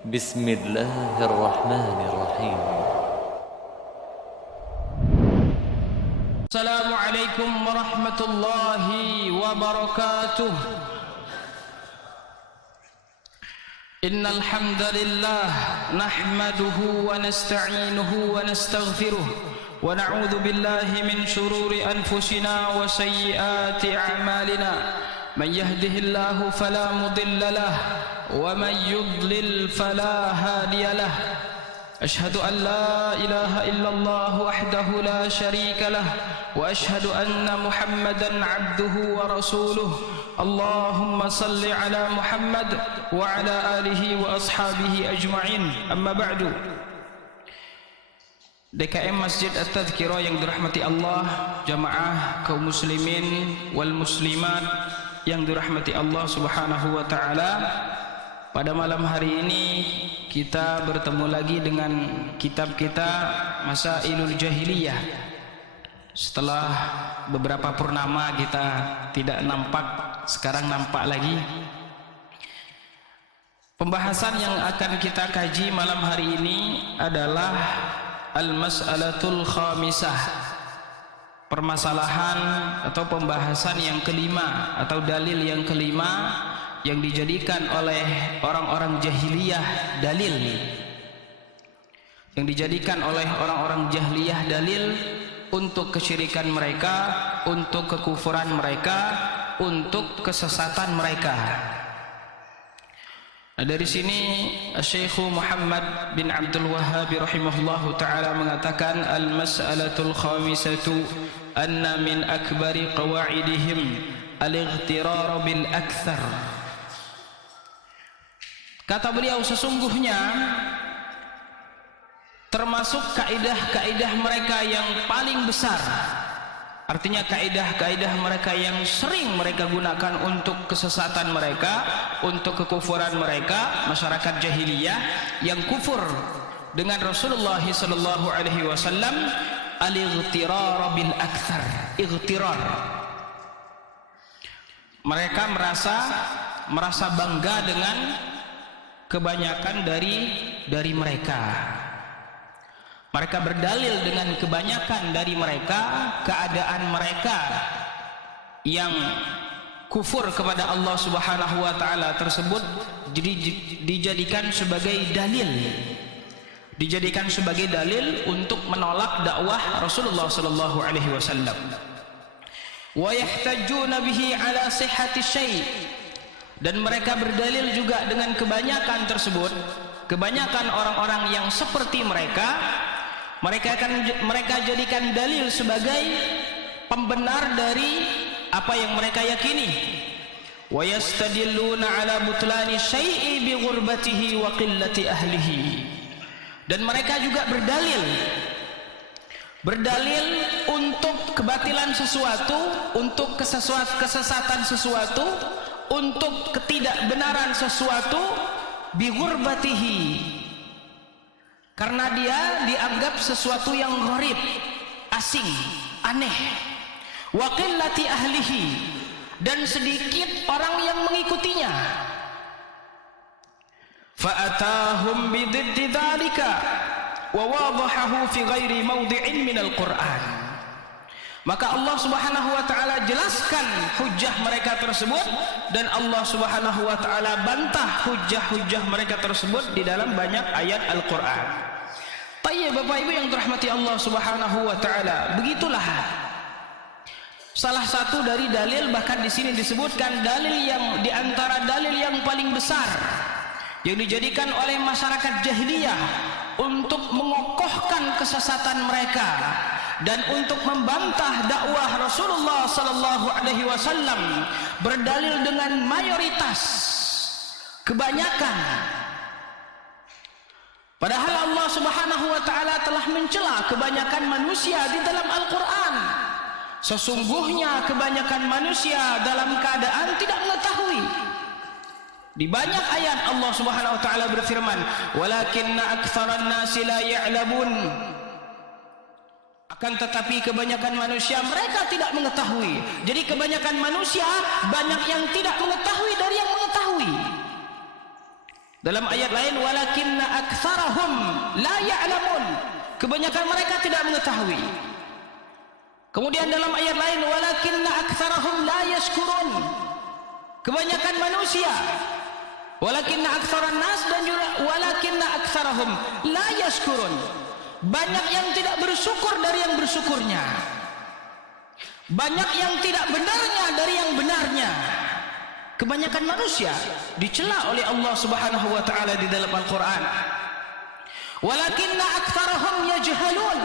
بسم الله الرحمن الرحيم. السلام عليكم ورحمة الله وبركاته. إن الحمد لله نحمده ونستعينه ونستغفره ونعوذ بالله من شرور أنفسنا وسيئات أعمالنا. من يهده الله فلا مضل له ومن يضلل فلا هادي له. أشهد أن لا إله إلا الله وحده لا شريك له وأشهد أن محمدا عبده ورسوله. اللهم صل على محمد وعلى آله وأصحابه أجمعين. أما بعد. DKM Masjid At-Tadhkirah yang dirahmati Allah, jamaah kaum muslimin wal muslimat yang dirahmati Allah Subhanahu wa taala. Pada malam hari ini kita bertemu lagi dengan kitab kita Masailul Jahiliyah. Setelah beberapa purnama kita tidak nampak, sekarang nampak lagi. Pembahasan yang akan kita kaji malam hari ini adalah Al-Mas'alatul Khamisah, permasalahan atau pembahasan yang kelima atau dalil yang kelima yang dijadikan oleh orang-orang jahiliyah dalil, yang dijadikan oleh orang-orang jahiliyah dalil untuk kesyirikan mereka, untuk kekufuran mereka, untuk kesesatan mereka. Nah, dari sini Syekh Muhammad bin Abdul Wahhab rahimahullahu taala mengatakan al-mas'alatul khamisatu anna min akbari qawaidihim al-ightirar bil akthar. Kata beliau, sesungguhnya termasuk kaidah-kaidah mereka yang paling besar, artinya kaidah-kaidah mereka yang sering mereka gunakan untuk kesesatan mereka, untuk kekufuran mereka, masyarakat jahiliyah yang kufur dengan Rasulullah sallallahu alaihi wasallam, al-ightirar bil akthar. Ightirar, mereka merasa bangga dengan kebanyakan dari mereka. Mereka berdalil dengan kebanyakan dari mereka, keadaan mereka yang kufur kepada Allah Subhanahu wa taala tersebut dijadikan sebagai dalil. Dijadikan sebagai dalil untuk menolak dakwah Rasulullah sallallahu alaihi wasallam. Wa yahtajjuna bihi ala sihhati syai'. Dan mereka berdalil juga dengan kebanyakan tersebut, kebanyakan orang-orang yang seperti mereka jadikan dalil sebagai pembenar dari apa yang mereka yakini. Wa yastadilluna ala butlani syai'i bi ghurbatihi wa qillati ahlihi. Dan mereka juga berdalil untuk kebatilan sesuatu, untuk kesesatan sesuatu, untuk ketidakbenaran sesuatu, bi ghurbatihi, karena dia dianggap sesuatu yang gharib, asing, aneh, wa qillati ahlihi, dan sedikit orang yang mengikutinya. Fa atahum bi dhiddi dzalika wa wadahahu fi ghairi mawdi'in min al-Qur'an. Maka Allah Subhanahu wa taala jelaskan hujjah mereka tersebut, dan Allah Subhanahu wa taala bantah hujjah-hujjah mereka tersebut di dalam banyak ayat Al-Qur'an. Baik Bapak Ibu yang dirahmati Allah Subhanahu wa taala, begitulah salah satu dari dalil, bahkan di sini disebutkan dalil yang di antara dalil yang paling besar yang dijadikan oleh masyarakat jahiliyah untuk mengokohkan kesesatan mereka dan untuk membantah dakwah Rasulullah sallallahu alaihi wasallam, berdalil dengan mayoritas, kebanyakan. Padahal Allah Subhanahu wa taala telah mencela kebanyakan manusia di dalam Al-Qur'an. Sesungguhnya kebanyakan manusia dalam keadaan tidak mengetahui. Di banyak ayat Allah Subhanahu wa taala berfirman, "Walakinna aktsaran nasi la ya'lamun." Akan tetapi kebanyakan manusia mereka tidak mengetahui. Jadi kebanyakan manusia banyak yang tidak mengetahui dari yang mengetahui. Dalam ayat lain, walakinna aktsarahum la ya'lamun. Kebanyakan mereka tidak mengetahui. Kemudian dalam ayat lain, walakinna aktsarahum la yashkurun. Kebanyakan manusia, walakinna aktsaran nas, dan juga walakinna aktsarahum la yashkurun. Banyak yang tidak bersyukur dari yang bersyukurnya. Banyak yang tidak benarnya dari yang benarnya. Kebanyakan manusia dicela oleh Allah Subhanahu wa taala di dalam Al-Qur'an. Walakinna aktsarahum yajhalun.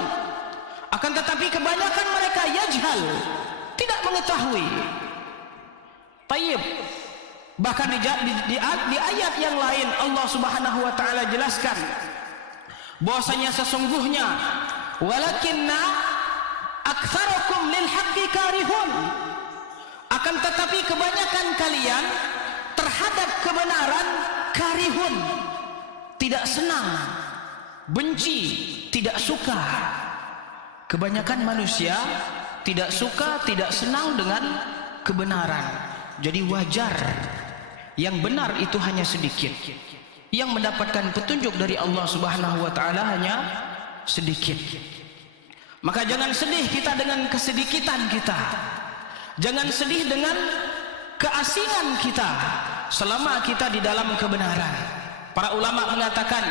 Akan tetapi kebanyakan mereka yajhal, tidak mengetahui. Tayyib. Bahkan di ayat yang lain Allah Subhanahu wa taala jelaskan bahwasanya sesungguhnya walakinna aktsarakum lil haqqi karihun. Akan tetapi kebanyakan kalian terhadap kebenaran karihun, tidak senang, benci, tidak suka. Kebanyakan manusia tidak suka, tidak senang dengan kebenaran. Jadi wajar yang benar itu hanya sedikit. Yang mendapatkan petunjuk dari Allah Subhanahu wa taala hanya sedikit. Maka jangan sedih kita dengan kesedikitan kita. Jangan sedih dengan keasingan kita selama kita di dalam kebenaran. Para ulama mengatakan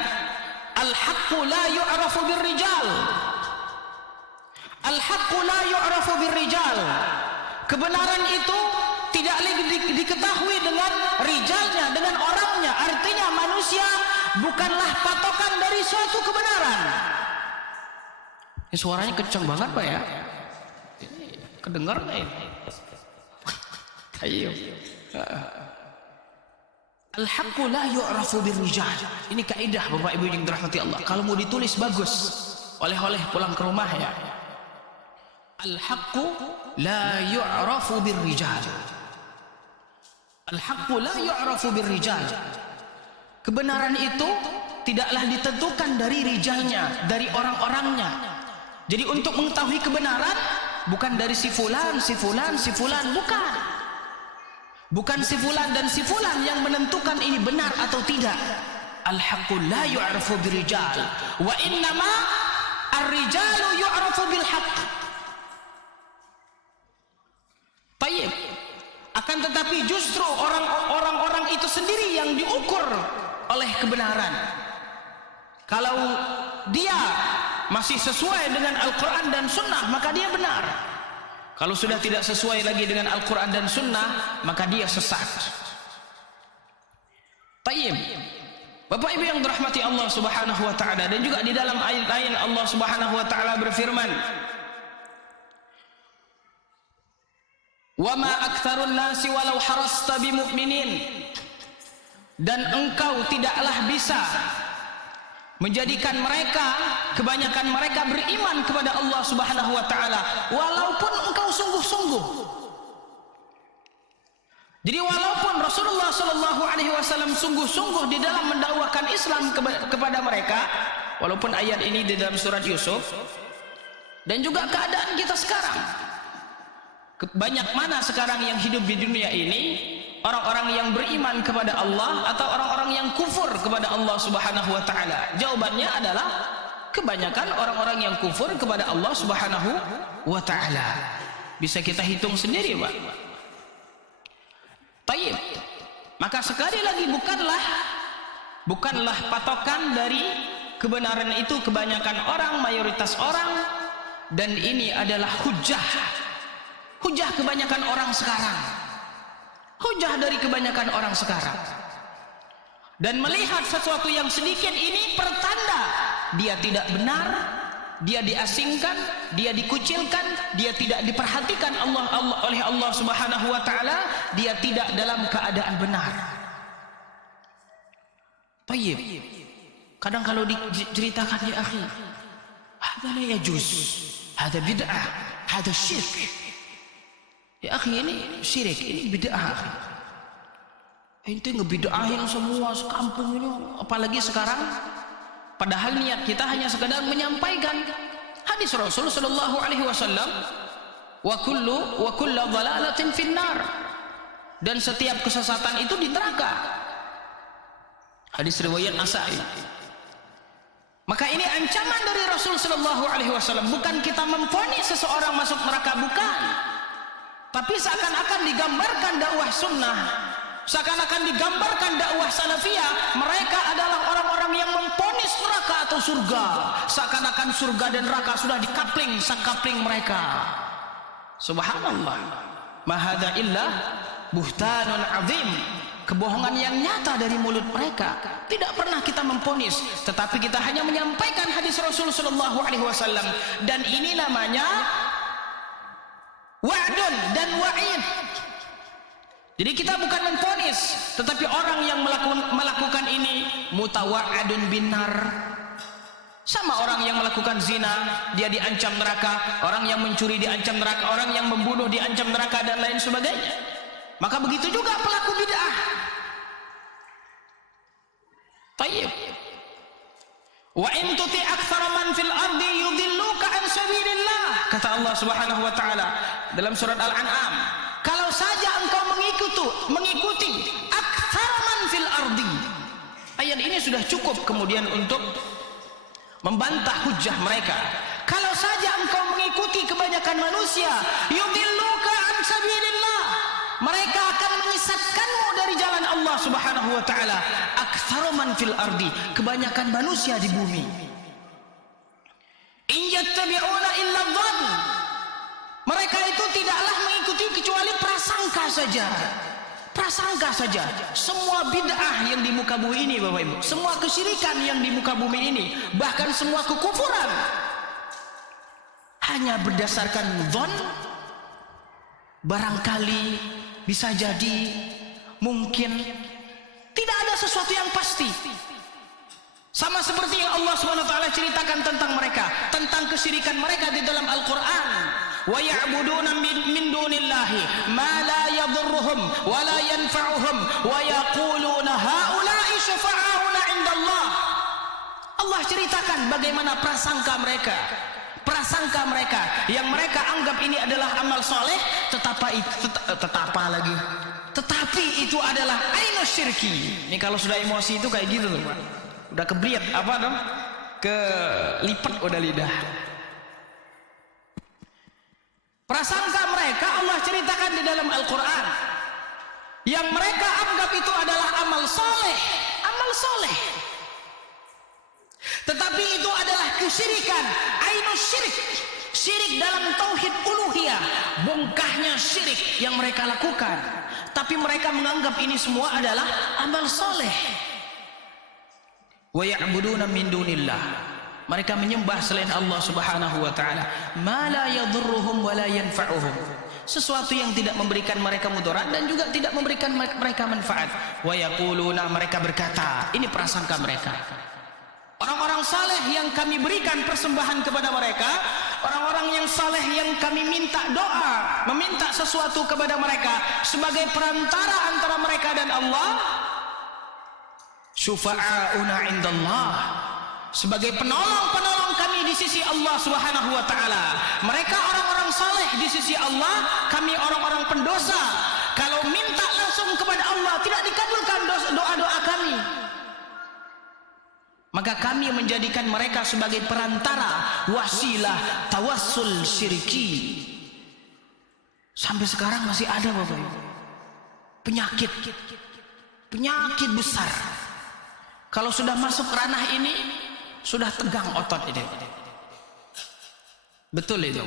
al-haqqu la yu'rafu birrijal. Al-haqqu la yu'rafu birrijal. Kebenaran itu tidak diketahui dengan rijalnya, dengan orangnya. Artinya manusia bukanlah patokan dari suatu kebenaran. Ini suaranya kencang banget Pak ya. Ini kedengar nggak ini? Ayo. Al-haqqu la yu'rafu birrijal. Ini kaidah Bapak Ibu yang dirahmati Allah. Kalau mau ditulis bagus, oleh-oleh pulang ke rumah ya. Al-haqqu la yu'rafu birrijal. Al-haqqu la yu'rafu birrijal. Kebenaran itu tidaklah ditentukan dari rijalnya, dari orang-orangnya. Jadi untuk mengetahui kebenaran bukan dari si fulan, si fulan, si fulan, bukan. Bukan si fulan dan si fulan yang menentukan ini benar atau tidak. Al-haqqu la yu'rafu birrijal wa innama ar-rijalu yu'rafu bil haqq. Baik. Akan tetapi justru orang-orang itu sendiri yang diukur oleh kebenaran. Kalau dia masih sesuai dengan Al-Quran dan Sunnah, maka dia benar. Kalau sudah tidak sesuai lagi dengan Al-Quran dan Sunnah, maka dia sesat. Tayyib. Bapak Ibu yang dirahmati Allah Subhanahu wa taala, dan juga di dalam ayat lain Allah Subhanahu wa taala berfirman, "Wa ma aktsarun nasi walau harasta bimu'minin." Dan engkau tidaklah bisa menjadikan mereka, kebanyakan mereka beriman kepada Allah Subhanahu wa taala walaupun engkau sungguh-sungguh. Jadi walaupun Rasulullah sallallahu alaihi wasallam sungguh-sungguh di dalam mendakwakan Islam kepada mereka, walaupun ayat ini di dalam surat Yusuf, dan juga keadaan kita sekarang, banyak mana sekarang yang hidup di dunia ini orang-orang yang beriman kepada Allah atau orang-orang yang kufur kepada Allah Subhanahu wa taala? Jawabannya adalah kebanyakan orang-orang yang kufur kepada Allah Subhanahu wa taala. Bisa kita hitung sendiri, Pak. Baik. Maka sekali lagi bukanlah patokan dari kebenaran itu kebanyakan orang, mayoritas orang, dan ini adalah hujah kebanyakan orang sekarang. Hujah dari kebanyakan orang sekarang. Dan melihat sesuatu yang sedikit ini pertanda dia tidak benar, dia diasingkan, dia dikucilkan, dia tidak diperhatikan oleh Allah Subhanahu wa taala, dia tidak dalam keadaan benar. Tayyib. Kadang kalau diceritakan, ya akhi, hada la yajuz, hada bid'ah, hada syirk. Ya akhi, ini syirik, ini bid'ah. Ente ngebid'ahin semua sekampung ini, apalagi sekarang. Padahal niat kita hanya sekedar menyampaikan hadis Rasul sallallahu alaihi wasallam, wa kullu dhalalatin finnar. Dan setiap kesesatan itu di neraka. Hadis riwayat Nasa'i. Maka ini ancaman dari Rasul sallallahu alaihi wasallam, bukan kita memvonis seseorang masuk neraka, bukan. Tapi seakan-akan digambarkan dakwah sunnah, seakan-akan digambarkan dakwah salafiyah, mereka adalah orang-orang yang memvonis neraka atau surga. Seakan-akan surga dan neraka sudah dikapling, sakapling mereka. Subhanallah. Ma hadza illa buhtanun azim. Kebohongan yang nyata dari mulut mereka. Tidak pernah kita memvonis, tetapi kita hanya menyampaikan hadis Rasul sallallahu alaihi wasallam, dan ini namanya wa'dun dan wa'id. Jadi kita bukan memvonis, tetapi orang yang melakukan ini mutawa'adun binar. Sama orang yang melakukan zina, dia diancam neraka. Orang yang mencuri diancam neraka. Orang yang membunuh diancam neraka, dan lain sebagainya. Maka begitu juga pelaku bid'ah. Tayyib. Wa in tuti aktsara man fil ardi yudilluka an sabilillah. Kata Allah Subhanahu wa taala dalam surat Al-An'am, kalau saja engkau mengikuti aktsara man fil ardi. Ayat ini sudah cukup kemudian untuk membantah hujjah mereka. Kalau saja engkau mengikuti kebanyakan manusia, yudilluka an sabilillah, mereka akan menyesatkanmu dari jalan Allah Subhanahu wa taala. Aktsaru man fil ardi, kebanyakan manusia di bumi. In yattabi'una illa dhann, mereka itu tidaklah mengikuti kecuali prasangka saja. Prasangka saja. Semua bid'ah yang di muka bumi ini, Bapak Ibu, semua kesyirikan yang di muka bumi ini, bahkan semua kekufuran, hanya berdasarkan dhann. Barangkali, bisa jadi, mungkin, tidak ada sesuatu yang pasti. Sama seperti yang Allah SWT ceritakan tentang mereka, tentang kesyirikan mereka di dalam Al-Quran. Wa ya'buduna min dunillahi ma la yadurruhum wa la yanfa'uhum wa yaquluna haula'i syafa'auna 'indallah. Allah ceritakan bagaimana prasangka mereka. Prasangka mereka yang mereka anggap ini adalah amal soleh, tetapi itu adalah ainus syirki. Ini kalau sudah emosi itu kayak gitu tuh, Pak. Udah kebliat apa dong? Kelipat udah lidah. Prasangka mereka Allah ceritakan di dalam Al-Quran, yang mereka anggap itu adalah amal soleh, amal soleh. Tetapi itu adalah kesyirikan, ainus syirik, syirik dalam tauhid uluhiyah, bongkahnya syirik yang mereka lakukan. Tapi mereka menganggap ini semua adalah amal soleh. Wa ya'buduna min dunillah, mereka menyembah selain Allah Subhanahu wa taala, ma la yadurruhum wa la yanfa'uhum, sesuatu yang tidak memberikan mereka mudarat dan juga tidak memberikan mereka manfaat. Wa yaquluna, mereka berkata, ini prasangka mereka, orang-orang saleh yang kami berikan persembahan kepada mereka, orang-orang yang saleh yang kami minta doa, meminta sesuatu kepada mereka sebagai perantara antara mereka dan Allah, syufa'auna 'indallah, sebagai penolong-penolong kami di sisi Allah Subhanahu wa taala. Mereka orang-orang saleh di sisi Allah, kami orang-orang pendosa. Kalau minta langsung kepada Allah tidak dikabulkan doa-doa kami. Maka kami menjadikan mereka sebagai perantara, wasilah, tawassul syirki. Sampai sekarang masih ada, Bapak Ibu, penyakit besar. Kalau sudah masuk ranah ini, sudah tegang otot ini. Betul itu.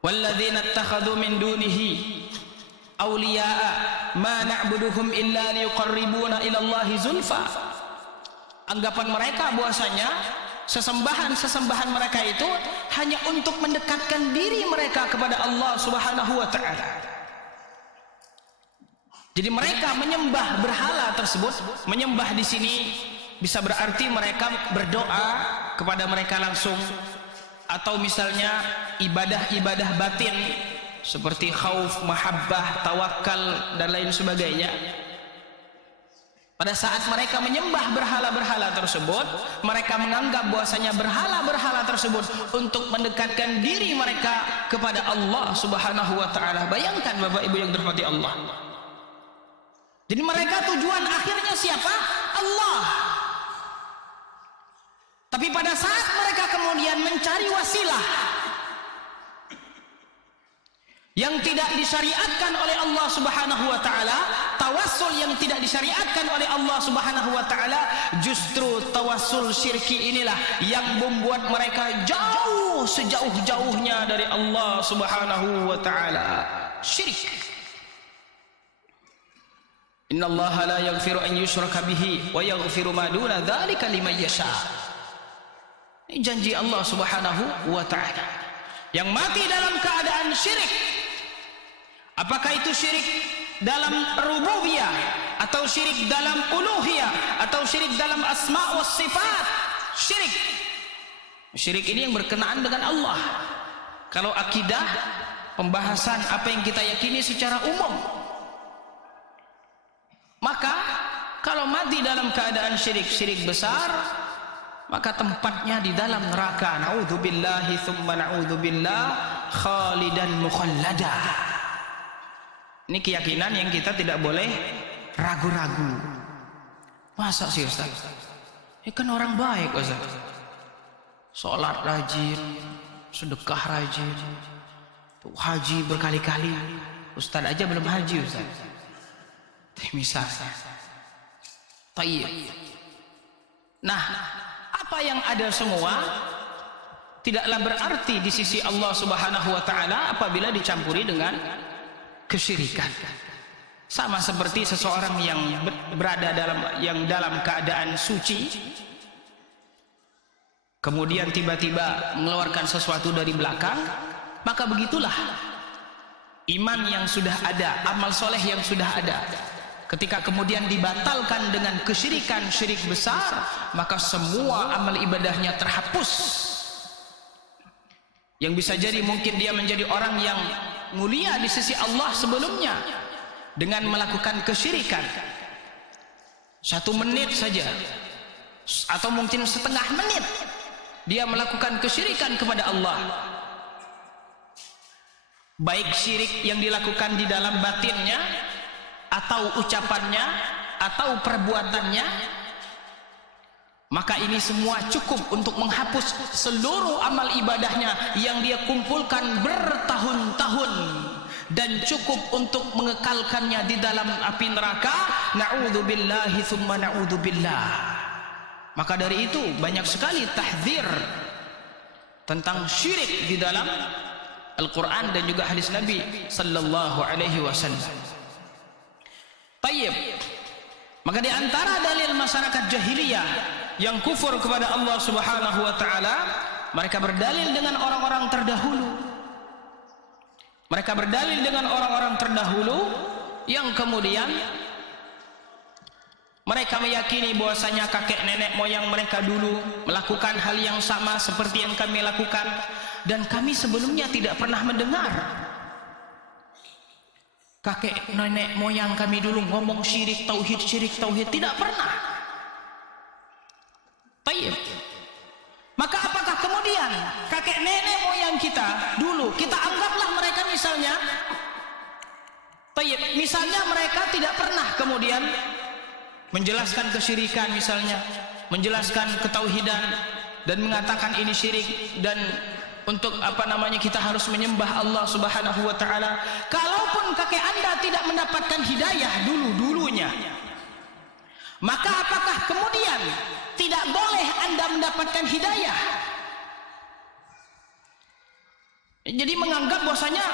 Walladzina ittakhadhu min dunihi awliya'a ma na'buduhum illa liyuqarribuna ila Allahi zulfa. Anggapan mereka bahwasanya sesembahan mereka itu hanya untuk mendekatkan diri mereka kepada Allah Subhanahu wa taala. Jadi mereka menyembah berhala tersebut, menyembah di sini bisa berarti mereka berdoa kepada mereka langsung, atau misalnya ibadah-ibadah batin seperti khauf, mahabbah, tawakal dan lain sebagainya. Pada saat mereka menyembah berhala-berhala tersebut, mereka menganggap bahwasanya berhala-berhala tersebut untuk mendekatkan diri mereka kepada Allah Subhanahu wa taala. Bayangkan Bapak Ibu yang dirahmati Allah. Jadi mereka tujuan akhirnya siapa? Allah. Tapi pada saat mereka kemudian mencari wasilah yang tidak disyariatkan oleh Allah Subhanahu wa taala, tawassul yang tidak disyariatkan oleh Allah Subhanahu wa taala, justru tawassul syirki inilah yang membuat mereka jauh sejauh-jauhnya dari Allah Subhanahu wa taala. Syirik. Innallaha la yaghfiru an yushraka bihi wa yaghfiru ma duna dzalika liman yasha. Ini janji Allah Subhanahu wa taala. Yang mati dalam keadaan syirik, apakah itu syirik dalam rububiyah, atau syirik dalam uluhiyah, atau syirik dalam asma wa sifat, syirik ini yang berkenaan dengan Allah. Kalau akidah, pembahasan apa yang kita yakini secara umum. Maka kalau mati dalam keadaan syirik besar, maka tempatnya di dalam neraka. Na'udzubillahi tsumma na'udzubillah, khalidan mukhallada. Ini keyakinan yang kita tidak boleh ragu-ragu. Masa sih Ustaz? Ya kan orang baik Ustaz. Sholat rajin, sedekah rajin, tuh haji berkali-kali. Ustaz aja belum haji Ustaz. Misalnya. Tayyib. Nah, apa yang ada semua tidaklah berarti di sisi Allah Subhanahu wa taala apabila dicampuri dengan kesyirikan. Sama seperti seseorang yang berada dalam keadaan suci, kemudian tiba-tiba mengeluarkan sesuatu dari belakang, maka begitulah iman yang sudah ada, amal soleh yang sudah ada, ketika kemudian dibatalkan dengan kesyirikan, syirik besar, maka semua amal ibadahnya terhapus. Yang bisa jadi mungkin dia menjadi orang yang mulia di sisi Allah sebelumnya dengan melakukan kesyirikan. 1 menit saja, atau mungkin setengah menit, dia melakukan kesyirikan kepada Allah. Baik syirik yang dilakukan di dalam batinnya, atau ucapannya, atau perbuatannya, maka ini semua cukup untuk menghapus seluruh amal ibadahnya yang dia kumpulkan bertahun-tahun, dan cukup untuk mengekalkannya di dalam api neraka. Na'udzubillahi tsumma na'udzubillah. Maka dari itu banyak sekali tahdzir tentang syirik di dalam Al-Quran dan juga hadis Nabi sallallahu alaihi wasallam. Tayyib. Maka di antara dalil masyarakat jahiliyah yang kufur kepada Allah Subhanahu wa taala, mereka berdalil dengan orang-orang terdahulu. Mereka berdalil dengan orang-orang terdahulu yang kemudian mereka meyakini bahwasanya kakek nenek moyang mereka dulu melakukan hal yang sama seperti yang kami lakukan, dan kami sebelumnya tidak pernah mendengar kakek nenek moyang kami dulu ngomong syirik tauhid, tidak pernah. Tayyib. Maka apakah kemudian kakek nenek moyang kita dulu, kita anggaplah mereka misalnya, tayyib, misalnya mereka tidak pernah kemudian menjelaskan kesyirikan, misalnya menjelaskan ketauhidan dan mengatakan ini syirik, dan untuk kita harus menyembah Allah Subhanahu wa taala. Kalaupun kakek Anda tidak mendapatkan hidayah dulunya, maka apakah kemudian tidak boleh Anda mendapatkan hidayah? Jadi menganggap bahwasanya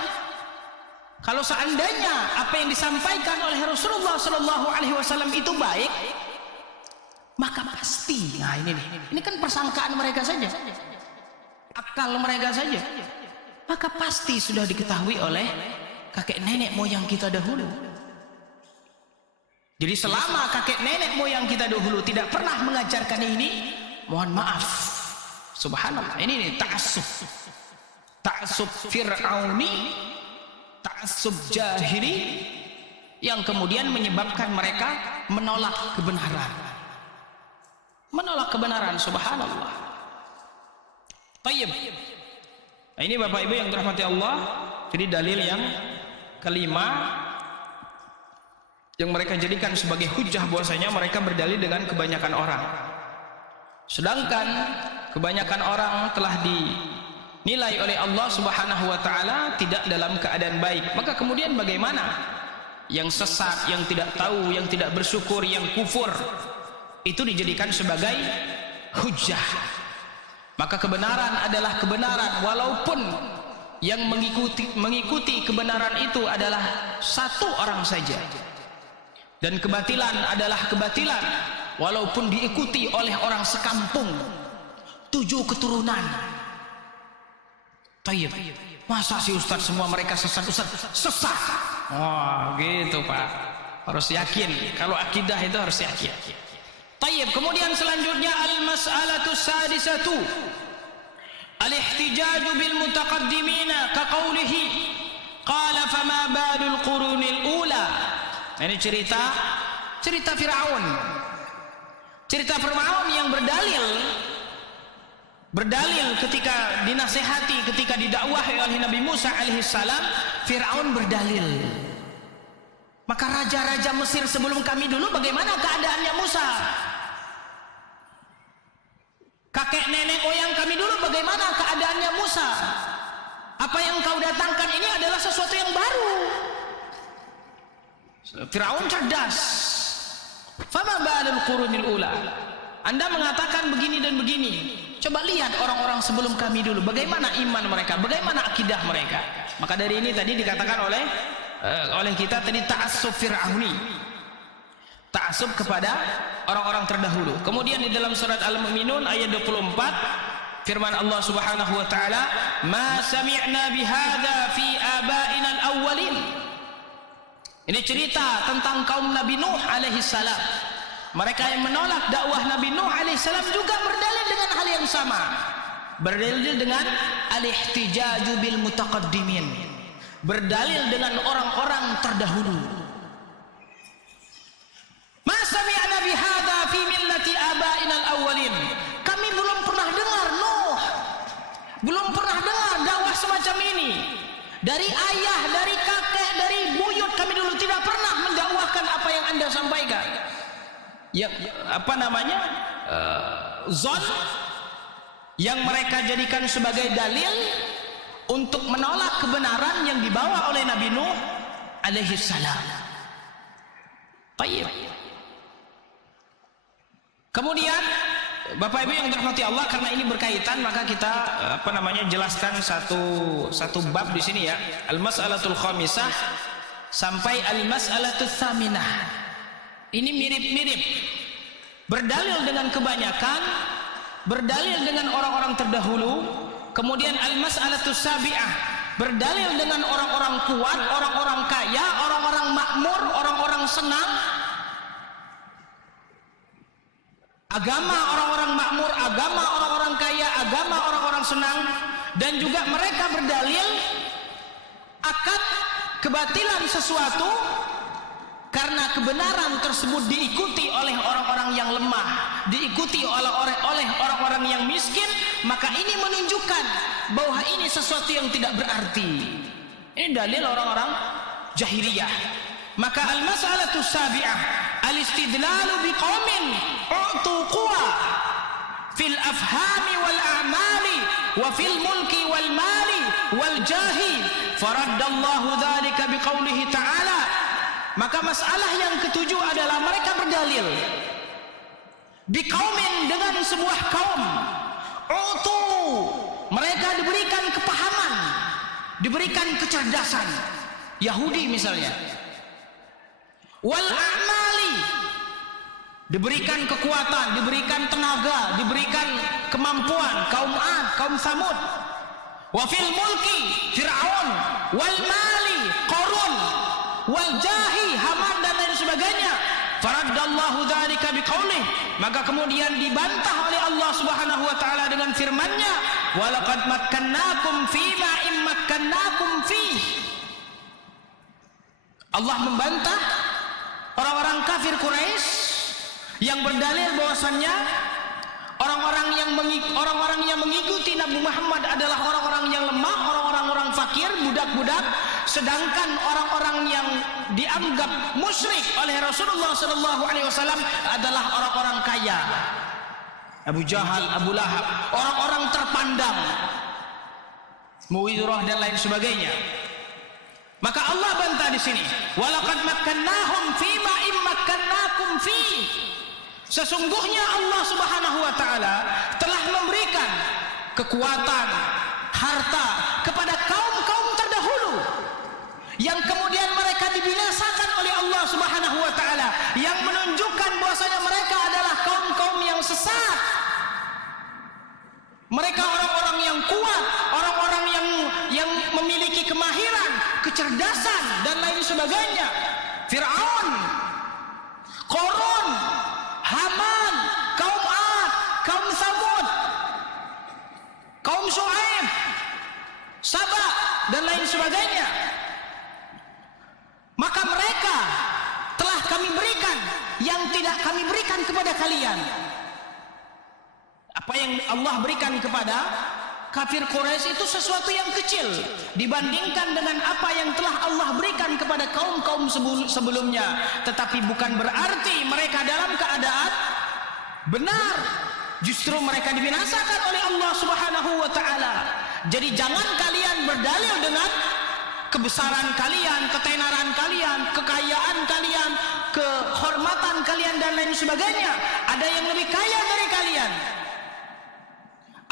kalau seandainya apa yang disampaikan oleh Rasulullah sallallahu alaihi wasallam itu baik, maka pasti. Nah ini kan persangkaan mereka saja, akal mereka saja, maka pasti sudah diketahui oleh kakek nenek moyang kita dahulu. Jadi selama kakek nenek moyang kita dahulu tidak pernah mengajarkan ini, mohon maaf, subhanallah, ini ta'assub fir'auni, ta'assub jahili, yang kemudian menyebabkan mereka menolak kebenaran, subhanallah. Tayyib. Nah, ini Bapak Ibu yang dirahmati Allah, jadi dalil yang kelima yang mereka jadikan sebagai hujjah bahwasanya mereka berdalil dengan kebanyakan orang. Sedangkan kebanyakan orang telah dinilai oleh Allah Subhanahu wa taala tidak dalam keadaan baik. Maka kemudian bagaimana yang sesat, yang tidak tahu, yang tidak bersyukur, yang kufur itu dijadikan sebagai hujjah? Maka kebenaran adalah kebenaran walaupun yang mengikuti kebenaran itu adalah satu orang saja, dan kebatilan adalah kebatilan walaupun diikuti oleh orang sekampung 7 keturunan. Tayyib, masa sih Ustaz semua mereka sesat? Ustaz sesat. Wah, gitu Pak, harus yakin. Kalau akidah itu harus yakin. Tayyib, kemudian selanjutnya al-mas'alatu sadisatu al-ihtijaju bil mutaqaddimina ka qawlihi qala fama balul qurunil ula. Ini cerita Firaun. Cerita Firaun yang berdalil ketika dinasihati, ketika didakwahi oleh Nabi Musa alaihissalam. Firaun berdalil, maka raja-raja Mesir sebelum kami dulu bagaimana keadaannya Musa? Kakek nenek moyang kami dulu bagaimana keadaannya Musa? Apa yang kau datangkan ini adalah sesuatu yang baru. Firaun cerdas. Fama balul qurunil ula. Anda mengatakan begini dan begini. Coba lihat orang-orang sebelum kami dulu, bagaimana iman mereka, bagaimana akidah mereka. Maka dari ini tadi dikatakan oleh kita tadi ta'assub Fir'auni. Ta'assub kepada orang-orang terdahulu. Kemudian di dalam surat Al-Mu'minun ayat 24 firman Allah Subhanahu wa taala, "Ma sami'na bihadza fi aba'ina al-awwalin." Ini cerita tentang kaum Nabi Nuh alaihi salam. Mereka yang menolak dakwah Nabi Nuh alaihi salam juga berdalil dengan hal yang sama. Berdalil dengan al-ihtijaju bil mutaqaddimin. Berdalil dengan orang-orang terdahulu. Ma sami'na bihadza fi millati aba'ina al-awwalin. Kami belum pernah dengar Nuh, belum pernah dengar dakwah semacam ini dari ayah, dari kakek, dari buyut kami dulu tidak pernah mendakwahkan apa yang Anda sampaikan. Ya, apa namanya? Zon yang mereka jadikan sebagai dalil untuk menolak kebenaran yang dibawa oleh Nabi Nuh alaihi salam. Baik. Kemudian Bapak Ibu yang dirahmati Allah, karena ini berkaitan maka kita jelaskan satu bab di sini ya. Al-mas'alatul khamisah sampai al-mas'alatul tsaminah. Ini mirip-mirip. Berdalil dengan kebanyakan, berdalil dengan orang-orang terdahulu. Kemudian al-mas'alatus sabi'ah, berdalil dengan orang-orang kuat, orang-orang kaya, orang-orang makmur, orang-orang senang. Agama orang-orang makmur, agama orang-orang kaya, agama orang-orang senang. Dan juga mereka berdalil akan kebatilan sesuatu karena kebenaran tersebut diikuti oleh orang-orang yang lemah, diikuti oleh orang-orang yang miskin. Maka ini menunjukkan bahwa ini sesuatu yang tidak berarti. Ini dalil orang-orang jahiliyah. Maka al-mas'alatu sabi'ah al-istidlalu biqaumin u'tu quwa fil afhami wal a'mali wa fil mulki wal mali wal jahi faraddallahu dzalika biqaulihi ta'ala. Maka masalah yang ketujuh adalah mereka berdalil biqaumin, dengan sebuah kaum. U'tu, mereka diberikan kepahaman, diberikan kecerdasan. Yahudi misalnya. Wal a'mali, diberikan kekuatan, diberikan tenaga, diberikan kemampuan. Kaum Ad, kaum Samud. Wa fil mulki Fir'aun, wal mali Qarun, wal jahi Haman dan lain sebagainya. Faraddallahu dzalika biqaulih, maka kemudian dibantah oleh Allah Subhanahu wa taala dengan firman-Nya, walaqad makkannakum fima immakkannakum fih. Allah membantah orang-orang kafir Quraisy yang berdalil bahwasannya orang-orang yang mengikuti Nabi Muhammad adalah orang-orang yang lemah, orang-orang fakir, budak-budak, sedangkan orang-orang yang dianggap musyrik oleh Rasulullah SAW adalah orang-orang kaya. Abu Jahal, Abu Lahab, orang-orang terpandang, Muwirah dan lain sebagainya. Maka Allah bantah di sini, walaqad makkannahum fima immakkannakum fi. Sesungguhnya Allah Subhanahu wa taala telah memberikan kekuatan, harta kepada kaum-kaum terdahulu yang kemudian mereka dibinasakan oleh Allah Subhanahu wa taala, yang menunjukkan bahwasanya mereka adalah kaum-kaum yang sesat. Mereka orang-orang yang kuat, orang-orang yang memiliki kemahiran, kecerdasan dan lain sebagainya. Fir'aun, Qarun, Haman, kaum Ad, kaum Tsamud, kaum Syuaib, Saba dan lain sebagainya. Maka mereka telah kami berikan yang tidak kami berikan kepada kalian. Apa yang Allah berikan kepada kafir Quraisy itu sesuatu yang kecil dibandingkan dengan apa yang telah Allah berikan kepada kaum-kaum sebelumnya. Tetapi bukan berarti mereka dalam keadaan benar. Justru mereka dibinasakan oleh Allah Subhanahu wa taala. Jadi jangan kalian berdalil dengan kebesaran kalian, ketenaran kalian, kekayaan kalian, kehormatan kalian dan lain sebagainya. Ada yang lebih kaya dari kalian,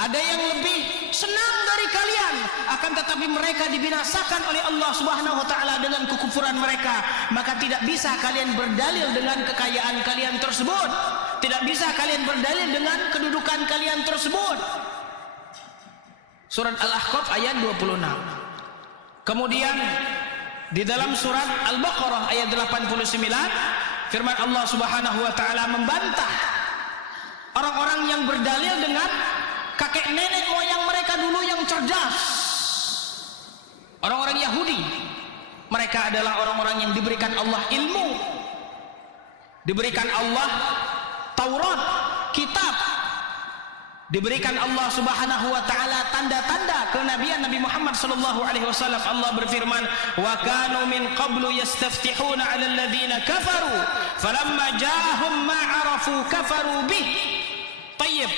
ada yang lebih senang dari kalian, akan tetapi mereka dibinasakan oleh Allah Subhanahu wa taala dengan kekufuran mereka. Maka tidak bisa kalian berdalil dengan kekayaan kalian tersebut, tidak bisa kalian berdalil dengan kedudukan kalian tersebut. Surat Al-Ahqaf ayat 26. Kemudian di dalam surat Al-Baqarah ayat 89 firman Allah Subhanahu wa taala membantah orang-orang yang berdalil dengan kakek nenek moyang mereka dulu yang cerdas. Orang-orang Yahudi, mereka adalah orang-orang yang diberikan Allah ilmu, diberikan Allah Taurat, kitab, diberikan Allah Subhanahu wa taala tanda-tanda kenabian Nabi Muhammad sallallahu alaihi wasallam. Allah berfirman, "Wa kanu min qablu yastaftihuna 'alal ladzina kafaru, falamma ja'ahum ma 'arafu kafaru bih." Tayyib.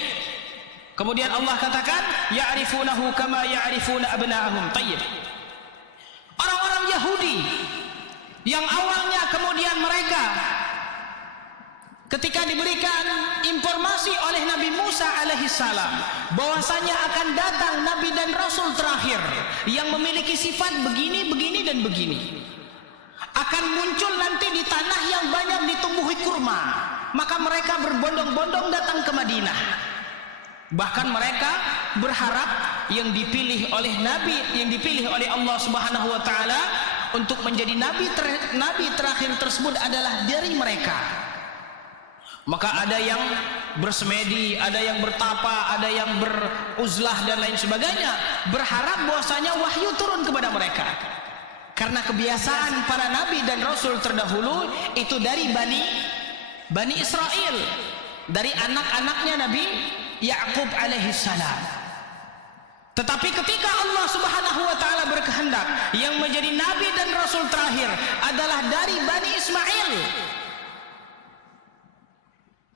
Kemudian Allah katakan, "Ya'rifunahu kama ya'rifuna abna'ahum." Tayyib. Orang-orang Yahudi yang awalnya kemudian mereka ketika diberikan informasi oleh Nabi Musa alaihissalam bahwasanya akan datang Nabi dan Rasul terakhir yang memiliki sifat begini, begini dan begini, akan muncul nanti di tanah yang banyak ditumbuhi kurma, maka mereka berbondong-bondong datang ke Madinah. Bahkan mereka berharap yang dipilih oleh Nabi, yang dipilih oleh Allah Subhanahu wa taala untuk menjadi nabi terakhir tersebut adalah dari mereka. Maka ada yang bersemedi, ada yang bertapa, ada yang beruzlah dan lain sebagainya, berharap bahwasanya wahyu turun kepada mereka. Karena kebiasaan para nabi dan rasul terdahulu itu dari Bani Israel, dari anak-anaknya Nabi Ya'qub alaihissalam. Tetapi ketika Allah Subhanahu wa taala berkehendak yang menjadi nabi dan rasul terakhir adalah dari Bani Ismail,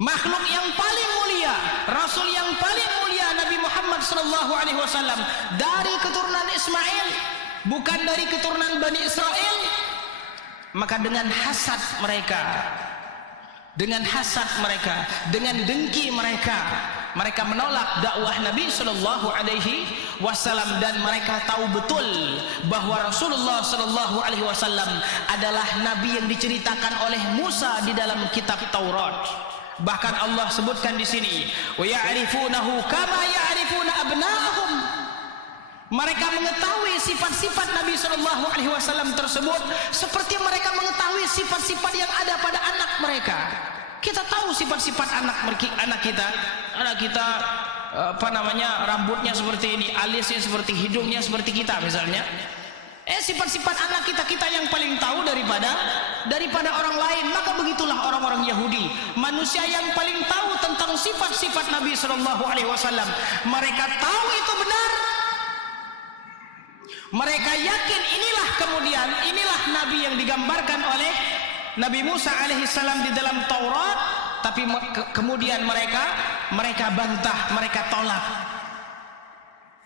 makhluk yang paling mulia, rasul yang paling mulia Nabi Muhammad sallallahu alaihi wasallam dari keturunan Ismail, bukan dari keturunan Bani Israel. Maka dengan hasad mereka, dengan dengki mereka menolak dakwah Nabi sallallahu alaihi wasallam, dan mereka tahu betul bahwa Rasulullah sallallahu alaihi wasallam adalah nabi yang diceritakan oleh Musa di dalam kitab Taurat. Bahkan Allah sebutkan di sini, wa ya'rifunahu kama ya'rifuna abna'ahum. Mereka mengetahui sifat-sifat Nabi sallallahu alaihi wasallam tersebut seperti mereka mengetahui sifat-sifat yang ada pada anak mereka. Kita tahu sifat-sifat anak kita, rambutnya seperti ini, alisnya seperti, hidungnya seperti kita misalnya. Sifat-sifat anak kita yang paling tahu daripada orang lain. Maka begitulah orang-orang Yahudi, manusia yang paling tahu tentang sifat-sifat Nabi sallallahu alaihi wasallam. Mereka tahu itu benar, Mereka yakin inilah nabi yang digambarkan oleh Nabi Musa alaihissalam di dalam Taurat, tapi kemudian mereka bantah, mereka tolak.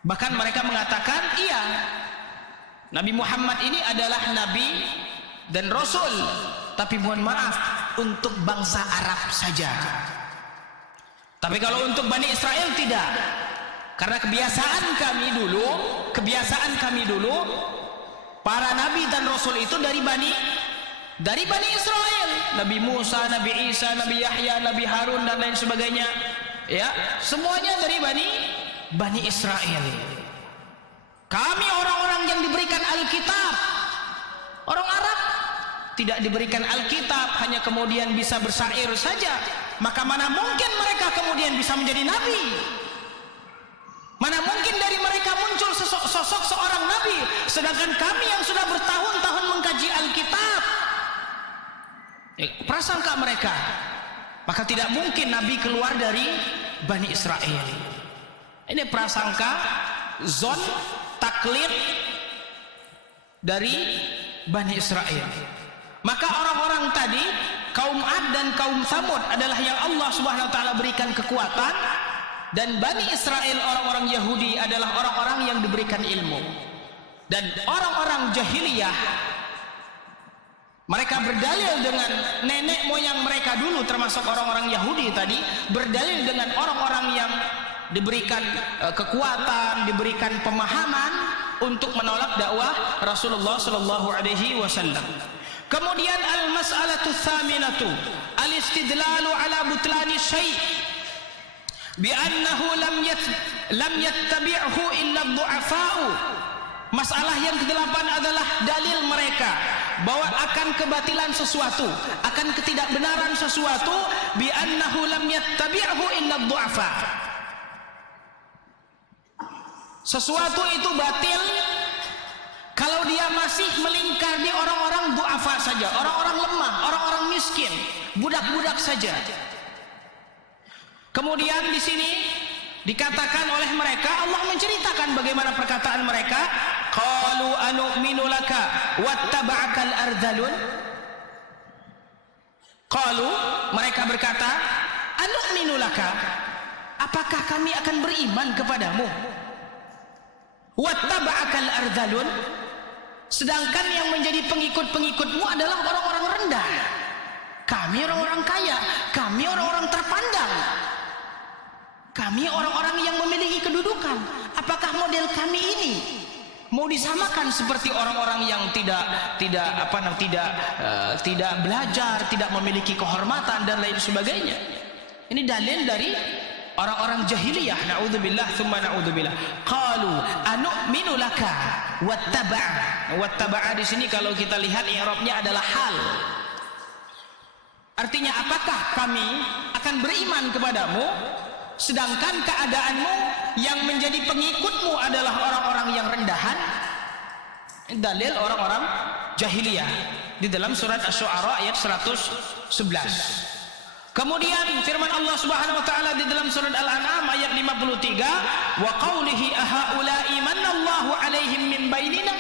Bahkan mereka mengatakan, iya, Nabi Muhammad ini adalah nabi dan rasul, tapi mohon maaf, untuk bangsa Arab saja. Tapi kalau untuk Bani Israel tidak. Karena kebiasaan kami dulu para nabi dan rasul itu dari Bani Israel. Nabi Musa, Nabi Isa, Nabi Yahya, Nabi Harun dan lain sebagainya. Ya, semuanya dari Bani Israel. Kami orang-orang yang diberikan Alkitab. Orang Arab tidak diberikan Alkitab, hanya kemudian bisa bersyair saja. Maka mana mungkin mereka kemudian bisa menjadi nabi? Mana mungkin dari mereka muncul sosok seorang nabi, sedangkan kami yang sudah bertahun-tahun mengkaji Alkitab. Prasangka mereka, maka tidak mungkin nabi keluar dari Bani Israel. Ini prasangka, zon, taklid dari Bani Israel. Maka orang-orang tadi, kaum Ad dan kaum Tsamud adalah yang Allah Subhanahu wa taala berikan kekuatan, dan Bani Israel, orang-orang Yahudi, adalah orang-orang yang diberikan ilmu. Dan orang-orang jahiliyah, mereka berdalil dengan nenek moyang mereka dulu, termasuk orang-orang Yahudi tadi, berdalil dengan orang-orang yang diberikan kekuatan, diberikan pemahaman untuk menolak dakwah Rasulullah sallallahu alaihi wasallam. Kemudian al-mas'alatu tsaminatu al-istidlalu ala butlani syai' bi annahu lam yattabi'hu illa ad-du'afa'u. Masalah yang ke-8 adalah dalil mereka bahwa akan kebatilan sesuatu, akan ketidakbenaran sesuatu, bi annahu lam yattabi'hu illa ad-du'afa'. Sesuatu itu batil kalau dia masih melingkar di orang-orang du'afa saja, orang-orang lemah, orang-orang miskin, budak-budak saja. Kemudian di sini dikatakan oleh mereka, Allah menceritakan bagaimana perkataan mereka, qalu anu'minu laka wattaba'akal ardhalun. Qalu, mereka berkata, anu'minu laka, apakah kami akan beriman kepadamu? Wattaba'akal ardhalun, sedangkan yang menjadi pengikut-pengikutmu adalah orang-orang rendah. Kami orang-orang kaya, kami orang-orang terpandang, kami orang-orang yang memiliki kedudukan. Apakah model kami ini mau disamakan seperti orang-orang yang tidak belajar, tidak memiliki kehormatan dan lain sebagainya? Ini dalil dari orang-orang jahiliyah. Na'udzubillah tsumma na'udzubillah. Qalu anu'minu laka wattaba'a. Wattaba'a di sini kalau kita lihat i'rabnya adalah hal. Artinya, apakah kami akan beriman kepadamu sedangkan keadaanmu yang menjadi pengikutmu adalah orang-orang yang rendahan? Dalil orang-orang jahiliyah di dalam surat Asy-Syu'ara ayat 111. Kemudian firman Allah Subhanahu wa taala di dalam surat Al-An'am ayat 53, wa qaulihi ahaula'i manallahu 'alaihim min bainina.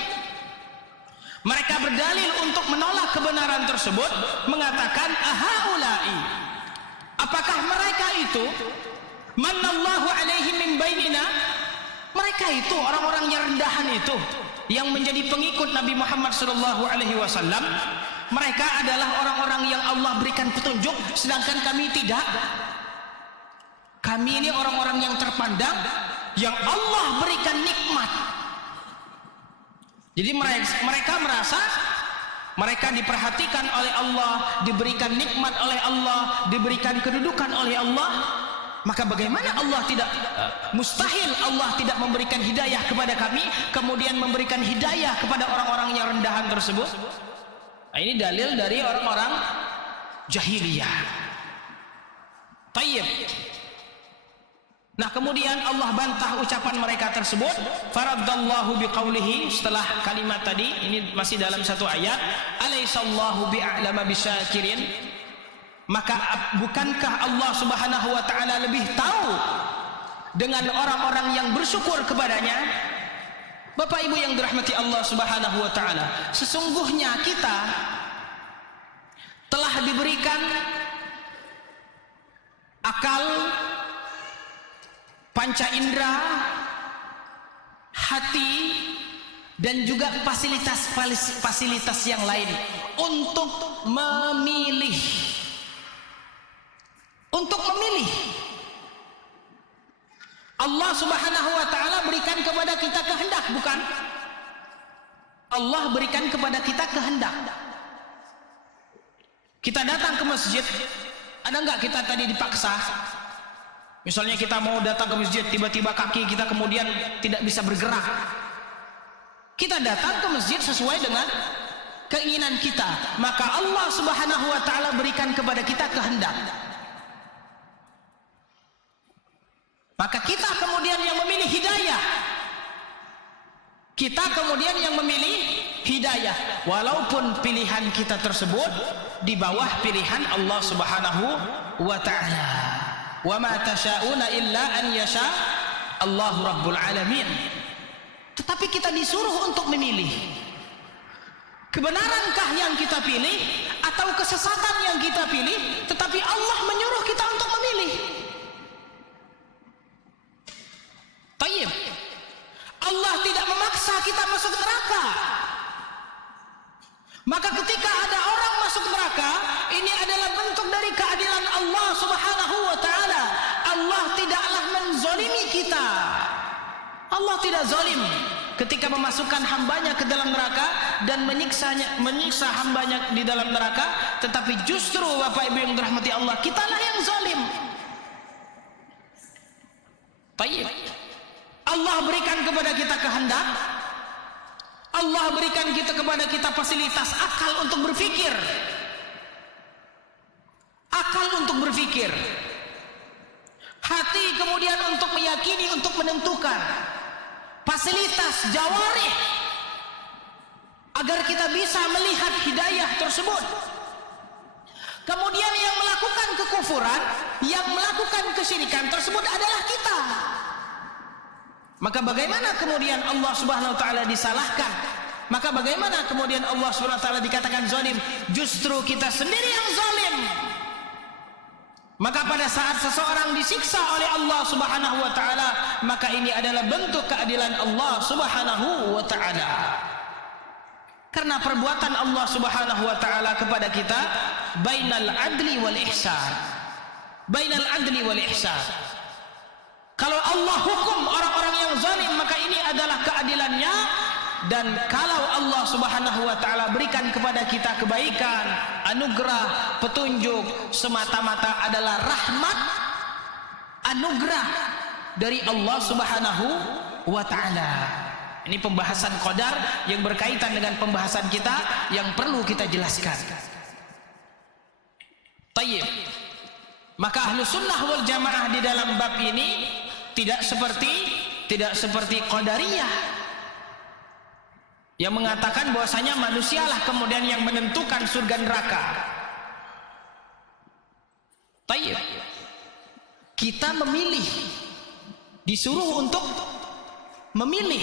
Mereka berdalil untuk menolak kebenaran tersebut, mengatakan ahaula'i, apakah mereka itu manallahu 'alaihim min bainina, mereka itu orang-orang yang rendahan itu yang menjadi pengikut Nabi Muhammad sallallahu alaihi wasallam. Mereka adalah orang-orang yang Allah berikan petunjuk, sedangkan kami tidak. Kami ini orang-orang yang terpandang, yang Allah berikan nikmat. Jadi mereka merasa mereka diperhatikan oleh Allah, diberikan nikmat oleh Allah, diberikan kedudukan oleh Allah. Maka bagaimana Allah tidak, mustahil Allah tidak memberikan hidayah kepada kami, kemudian memberikan hidayah kepada orang-orang yang rendahan tersebut. Nah, ini dalil dari orang-orang jahiliyah. Tayyib. Nah, kemudian Allah bantah ucapan mereka tersebut. Faraddallahu biqaulihi, setelah kalimat tadi, ini masih dalam satu ayat, alaisallahu bi'a'lama bisyakirin. Maka bukankah Allah Subhanahu wa taala lebih tahu dengan orang-orang yang bersyukur kepadanya? Bapak Ibu yang dirahmati Allah Subhanahu wa taala, sesungguhnya kita telah diberikan akal, panca indera, hati, dan juga fasilitas yang lain untuk memilih. Untuk memilih. Allah Subhanahu wa taala berikan kepada kita kehendak, bukan? Allah berikan kepada kita kehendak. Kita datang ke masjid, ada enggak kita tadi dipaksa? Misalnya kita mau datang ke masjid, tiba-tiba kaki kita kemudian tidak bisa bergerak. Kita datang ke masjid sesuai dengan keinginan kita, maka Allah Subhanahu wa taala berikan kepada kita kehendak. Maka kita kemudian yang memilih hidayah. Kita kemudian yang memilih hidayah, walaupun pilihan kita tersebut di bawah pilihan Allah Subhanahu wa taala. Wa ma tasyauna illa an yasha Allahu rabbul alamin. Tetapi kita disuruh untuk memilih. Kebenarankah yang kita pilih atau kesesatan yang kita pilih? Tetapi Allah menyuruh kita untuk memilih. Tayyib. Allah tidak memaksa kita masuk neraka. Maka ketika ada orang masuk neraka, ini adalah bentuk dari keadilan Allah Subhanahu wa taala. Allah tidaklah menzalimi kita. Allah tidak zalim ketika memasukkan hambanya ke dalam neraka dan menyiksa hambanya di dalam neraka, tetapi justru Bapak Ibu yang dirahmati Allah, kitalah yang zalim. Tayyib. Allah berikan kepada kita kehendak, Allah berikan kepada kita fasilitas akal untuk berpikir, hati kemudian untuk meyakini, untuk menentukan, fasilitas jawarih agar kita bisa melihat hidayah tersebut. Kemudian yang melakukan kekufuran, yang melakukan kesyirikan tersebut adalah kita. Maka bagaimana kemudian Allah Subhanahu wa taala disalahkan? Maka bagaimana kemudian Allah Subhanahu wa taala dikatakan zalim? Justru kita sendiri yang zalim. Maka pada saat seseorang disiksa oleh Allah Subhanahu wa taala, maka ini adalah bentuk keadilan Allah Subhanahu wa taala. Karena perbuatan Allah Subhanahu wa taala kepada kita bainal adli wal ihsan. Bainal adli wal ihsan. Kalau Allah hukum orang-orang yang zalim, maka ini adalah keadilannya. Dan kalau Allah Subhanahu wa taala berikan kepada kita kebaikan, anugerah, petunjuk, semata-mata adalah rahmat, anugerah dari Allah Subhanahu wa taala. Ini pembahasan qadar yang berkaitan dengan pembahasan kita yang perlu kita jelaskan. Tayyib. Maka ahlu sunnah wal jamaah di dalam bab ini tidak seperti qadariyah yang mengatakan bahwasanya manusialah kemudian yang menentukan surga neraka. Tayyib. Kita memilih, disuruh untuk memilih,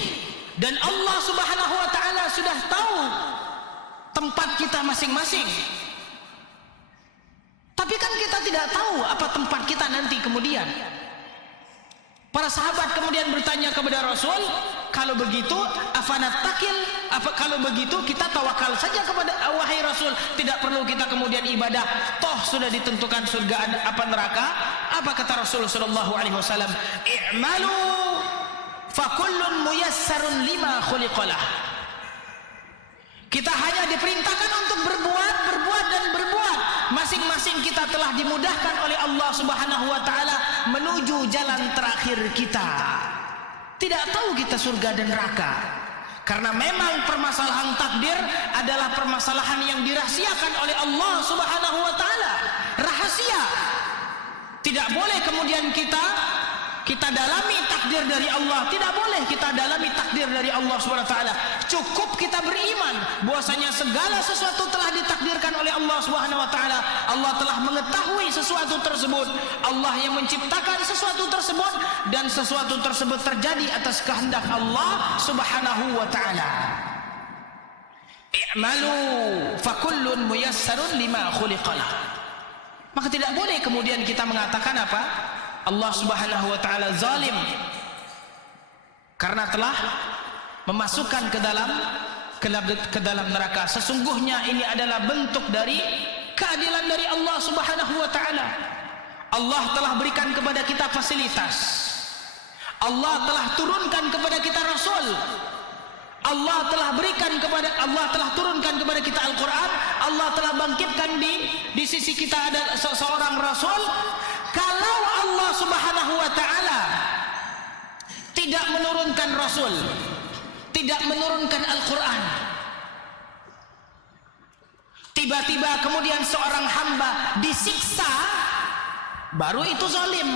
dan Allah Subhanahu wa taala sudah tahu tempat kita masing-masing. Tapi kan kita tidak tahu apa tempat kita nanti kemudian. Para sahabat kemudian bertanya kepada Rasul, kalau begitu afanatakil, kalau begitu kita tawakal saja kepada wahai Rasul, tidak perlu kita kemudian ibadah, toh sudah ditentukan surga apa neraka. Apa kata Rasul sallallahu alaihi wasallam? I'malu fa kullun muyassarun lima khuliqalah. Kita hanya diperintahkan untuk berbuat dan berbuat. Masing-masing kita telah dimudahkan oleh Allah Subhanahu wa taala menuju jalan terakhir kita. Tidak tahu kita surga dan neraka. Karena memang permasalahan takdir adalah permasalahan yang dirahasiakan oleh Allah Subhanahu wa taala. Rahasia. Tidak boleh kemudian kita dalami takdir dari Allah. Tidak boleh kita dalami takdir dari Allah Subhanahu wa taala. Cukup kita beriman bahwasanya segala sesuatu telah ditakdirkan oleh Allah Subhanahu wa taala. Allah telah mengetahui sesuatu tersebut. Allah yang menciptakan sesuatu tersebut dan sesuatu tersebut terjadi atas kehendak Allah Subhanahu wa taala. I'malu fakullun muyassarun lima khuliqalah. Maka tidak boleh kemudian kita mengatakan apa? Allah Subhanahu wa taala zalim karena telah memasukkan ke dalam neraka. Sesungguhnya ini adalah bentuk dari keadilan dari Allah Subhanahu wa taala. Allah telah berikan kepada kita fasilitas. Allah telah turunkan kepada kita Rasul. Allah telah turunkan kepada kita Al-Quran. Allah telah bangkitkan di sisi kita ada seorang Rasul. Kalau Allah Subhanahu wa taala tidak menurunkan Rasul, tidak menurunkan Al-Quran, tiba-tiba kemudian seorang hamba disiksa, baru itu zalim.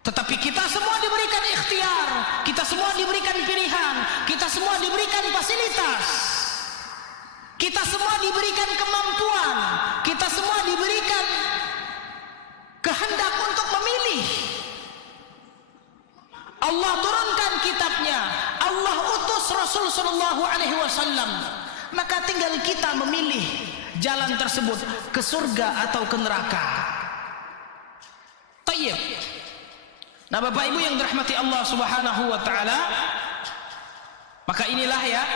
Tetapi kita semua diberikan ikhtiar, kita semua diberikan pilihan, kita semua diberikan fasilitas, kita semua diberikan kemampuan, kita semua diberikan kehendak untuk memilih. Allah turunkan kitabnya, Allah utus Rasul sallallahu alaihi wasallam, maka tinggal kita memilih jalan tersebut ke surga atau ke neraka. Tayyib. Nah, Bapak Ibu yang dirahmati Allah Subhanahu wa taala, maka inilah ya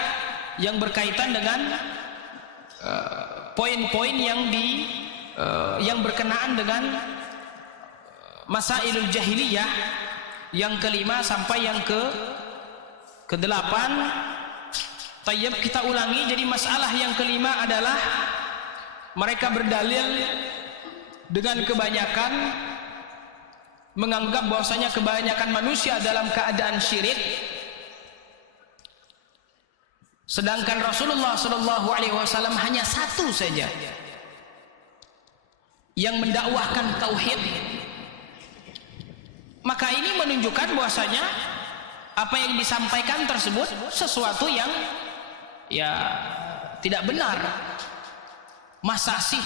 yang berkaitan dengan poin-poin yang berkenaan dengan masailul jahiliyah yang kelima sampai yang ke-8. Tayyib, kita ulangi. Jadi masalah yang kelima adalah mereka berdalil dengan kebanyakan menganggap bahwasanya kebanyakan manusia dalam keadaan syirik, sedangkan Rasulullah sallallahu alaihi wasallam hanya satu saja yang mendakwahkan tauhid. Maka ini menunjukkan bahwasanya apa yang disampaikan tersebut sesuatu yang ya tidak benar. Masa sih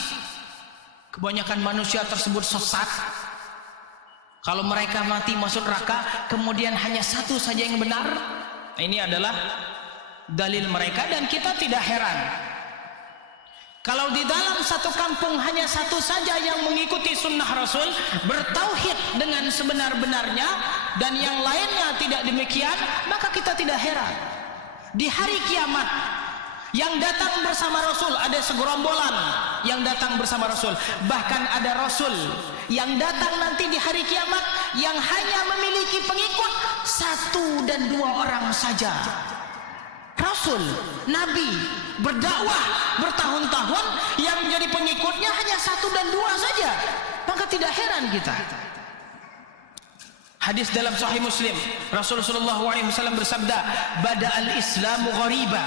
kebanyakan manusia tersebut sesat? Kalau mereka mati masuk neraka, kemudian hanya satu saja yang benar. Ini adalah dalil mereka, dan kita tidak heran kalau di dalam satu kampung hanya satu saja yang mengikuti sunnah Rasul, bertauhid dengan sebenar-benarnya, dan yang lainnya tidak demikian. Maka kita tidak heran di hari kiamat yang datang bersama Rasul, ada segerombolan yang datang bersama Rasul. Bahkan ada Rasul yang datang nanti di hari kiamat yang hanya memiliki pengikut 1 dan 2 orang saja. Rasul, Nabi, berdakwah bertahun-tahun, yang menjadi pengikutnya hanya 1 dan 2 saja. Maka tidak heran kita. Hadis dalam Sahih Muslim, Rasulullah SAW bersabda, "Bada al-Islamu ghariba."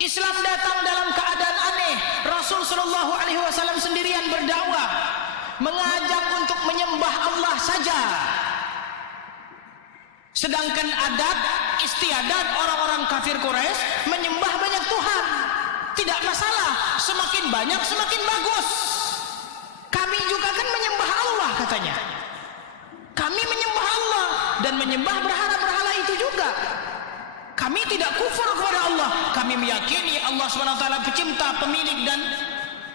Islam datang dalam keadaan aneh. Rasul sallallahu alaihi wasallam sendirian berdakwah, mengajak untuk menyembah Allah saja. Sedangkan adat istiadat orang-orang kafir Quraisy menyembah banyak Tuhan. Tidak masalah, semakin banyak semakin bagus. Kami juga kan menyembah Allah katanya. Kami menyembah Allah dan menyembah berhala-berhala itu juga. Kami tidak kufur kepada Allah. Kami meyakini Allah SWT pencipta, pemilik dan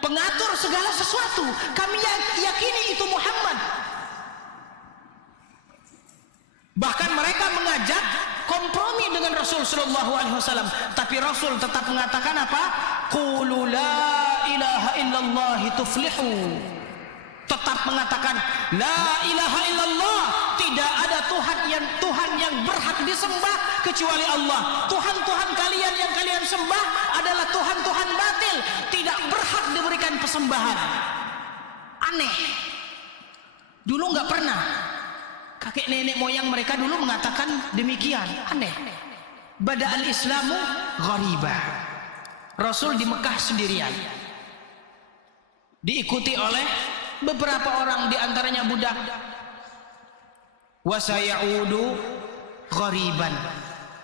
pengatur segala sesuatu. Kami yakini itu Muhammad. Bahkan mereka mengajak kompromi dengan Rasul sallallahu alaihi wasallam, tapi Rasul tetap mengatakan apa? Qulu la ilaha illallah tuflihu. Tetap mengatakan la ilaha illallah, tidak ada Tuhan yang berhak disembah kecuali Allah. Tuhan-tuhan kalian yang kalian sembah adalah Tuhan-tuhan batil, tidak berhak diberikan persembahan. Aneh. Dulu nggak pernah. Kakek nenek moyang mereka dulu mengatakan demikian. Aneh. Bada al-Islamu ghariba. Rasul di Mekah sendirian, diikuti oleh beberapa orang, diantaranya budak. Wa sayaudu ghariban,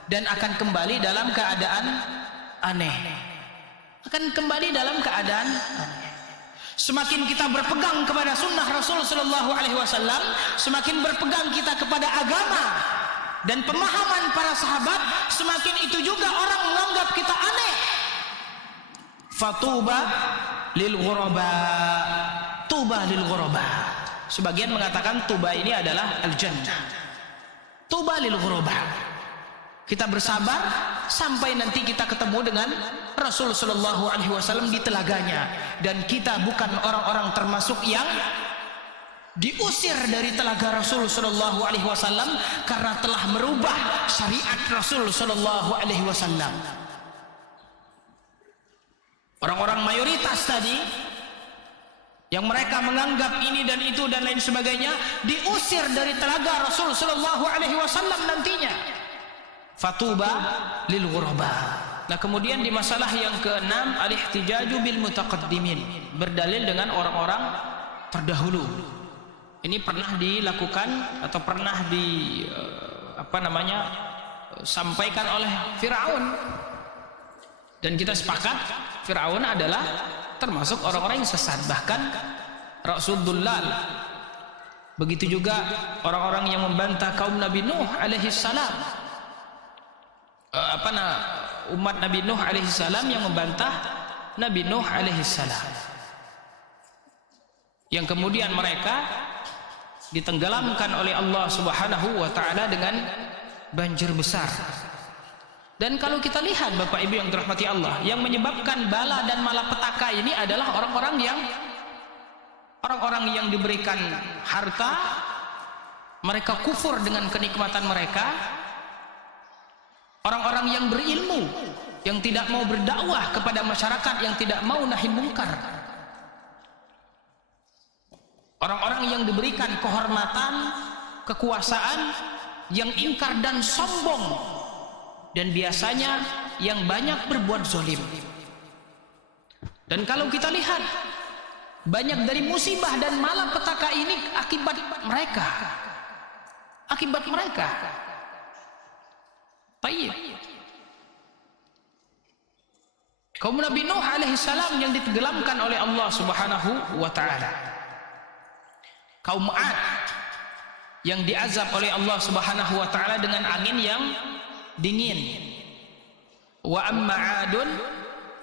dan akan kembali dalam keadaan aneh. Akan kembali dalam keadaan aneh. Semakin kita berpegang kepada sunnah Rasul sallallahu alaihi wasallam, semakin berpegang kita kepada agama dan pemahaman para sahabat, semakin itu juga orang menganggap kita aneh. Fatuba lil ghuraba, tuba lil ghuraba. Sebagian mengatakan tuba ini adalah al-jannah. Tuba lil ghuraba. Kita bersabar sampai nanti kita ketemu dengan Rasul sallallahu alaihi wasallam di telaganya, dan kita bukan orang-orang termasuk yang diusir dari telaga Rasul sallallahu alaihi wasallam karena telah merubah syariat Rasul sallallahu alaihi wasallam. Orang-orang mayoritas tadi yang mereka menganggap ini dan itu dan lain sebagainya diusir dari telaga Rasul sallallahu alaihi wasallam nantinya. Fatuba lil ghuraba. Nah, kemudian di masalah yang keenam, al-ihtijaju bil mutaqaddimin, berdalil dengan orang-orang terdahulu. Ini pernah dilakukan atau pernah sampaikan oleh Firaun, dan kita sepakat Firaun adalah termasuk orang-orang yang sesat, bahkan Rasulullah. Begitu juga orang-orang yang membantah kaum Nabi Nuh alaihi salam. Umat Nabi Nuh alaihi salam yang membantah Nabi Nuh alaihi salam, yang kemudian mereka ditenggelamkan oleh Allah Subhanahu wa taala dengan banjir besar. Dan kalau kita lihat Bapak Ibu yang dirahmati Allah, yang menyebabkan bala dan malapetaka ini adalah orang-orang yang diberikan harta, mereka kufur dengan kenikmatan mereka. Orang-orang yang berilmu, yang tidak mau berdakwah kepada masyarakat, yang tidak mau nahi mungkar. Orang-orang yang diberikan kehormatan, kekuasaan, yang ingkar dan sombong, dan biasanya yang banyak berbuat zalim. Dan kalau kita lihat, banyak dari musibah dan malapetaka ini akibat mereka. Baik. Kaum Nabi Nuh alaihi salam yang ditenggelamkan oleh Allah Subhanahu wa taala. Kaum Ad yang diazab oleh Allah Subhanahu wa taala dengan angin yang dingin. Wa amma 'adun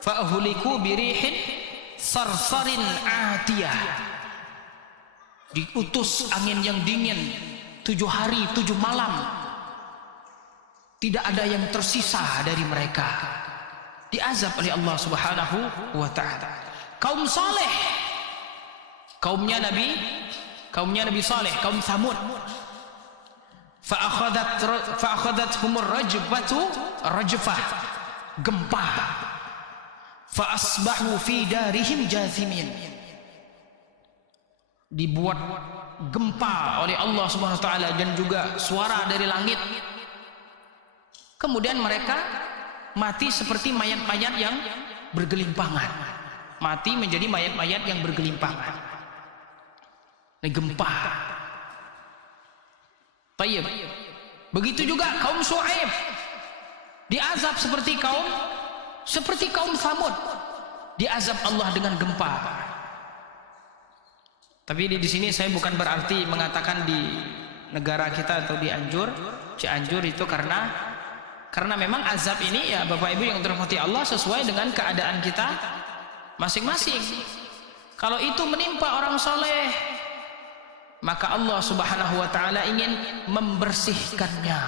fa ahliku birihin sarsarin atiyah. Diutus angin yang dingin 7 hari 7 malam. Tidak ada yang tersisa dari mereka, diazab oleh Allah Subhanahu wa taala. Kaum Saleh, kaumnya Nabi Saleh, kaum Tsamud, fa akhadathumur rajfatu rajfah, gempa, fa asbahu fi darihim jathimin. Dibuat gempa oleh Allah Subhanahu wa taala dan juga suara dari langit. Kemudian mereka mati seperti mayat-mayat yang bergelimpangan. Mati menjadi mayat-mayat yang bergelimpangan. Ini gempa. Baik. Begitu juga kaum Syuaib diazab seperti kaum Tsamud. Diazab Allah dengan gempa. Tapi di sini saya bukan berarti mengatakan di negara kita atau di Cianjur itu karena memang azab ini ya Bapak Ibu yang dirahmati Allah sesuai dengan keadaan kita masing-masing. Kalau itu menimpa orang soleh, maka Allah Subhanahu wa taala ingin membersihkannya.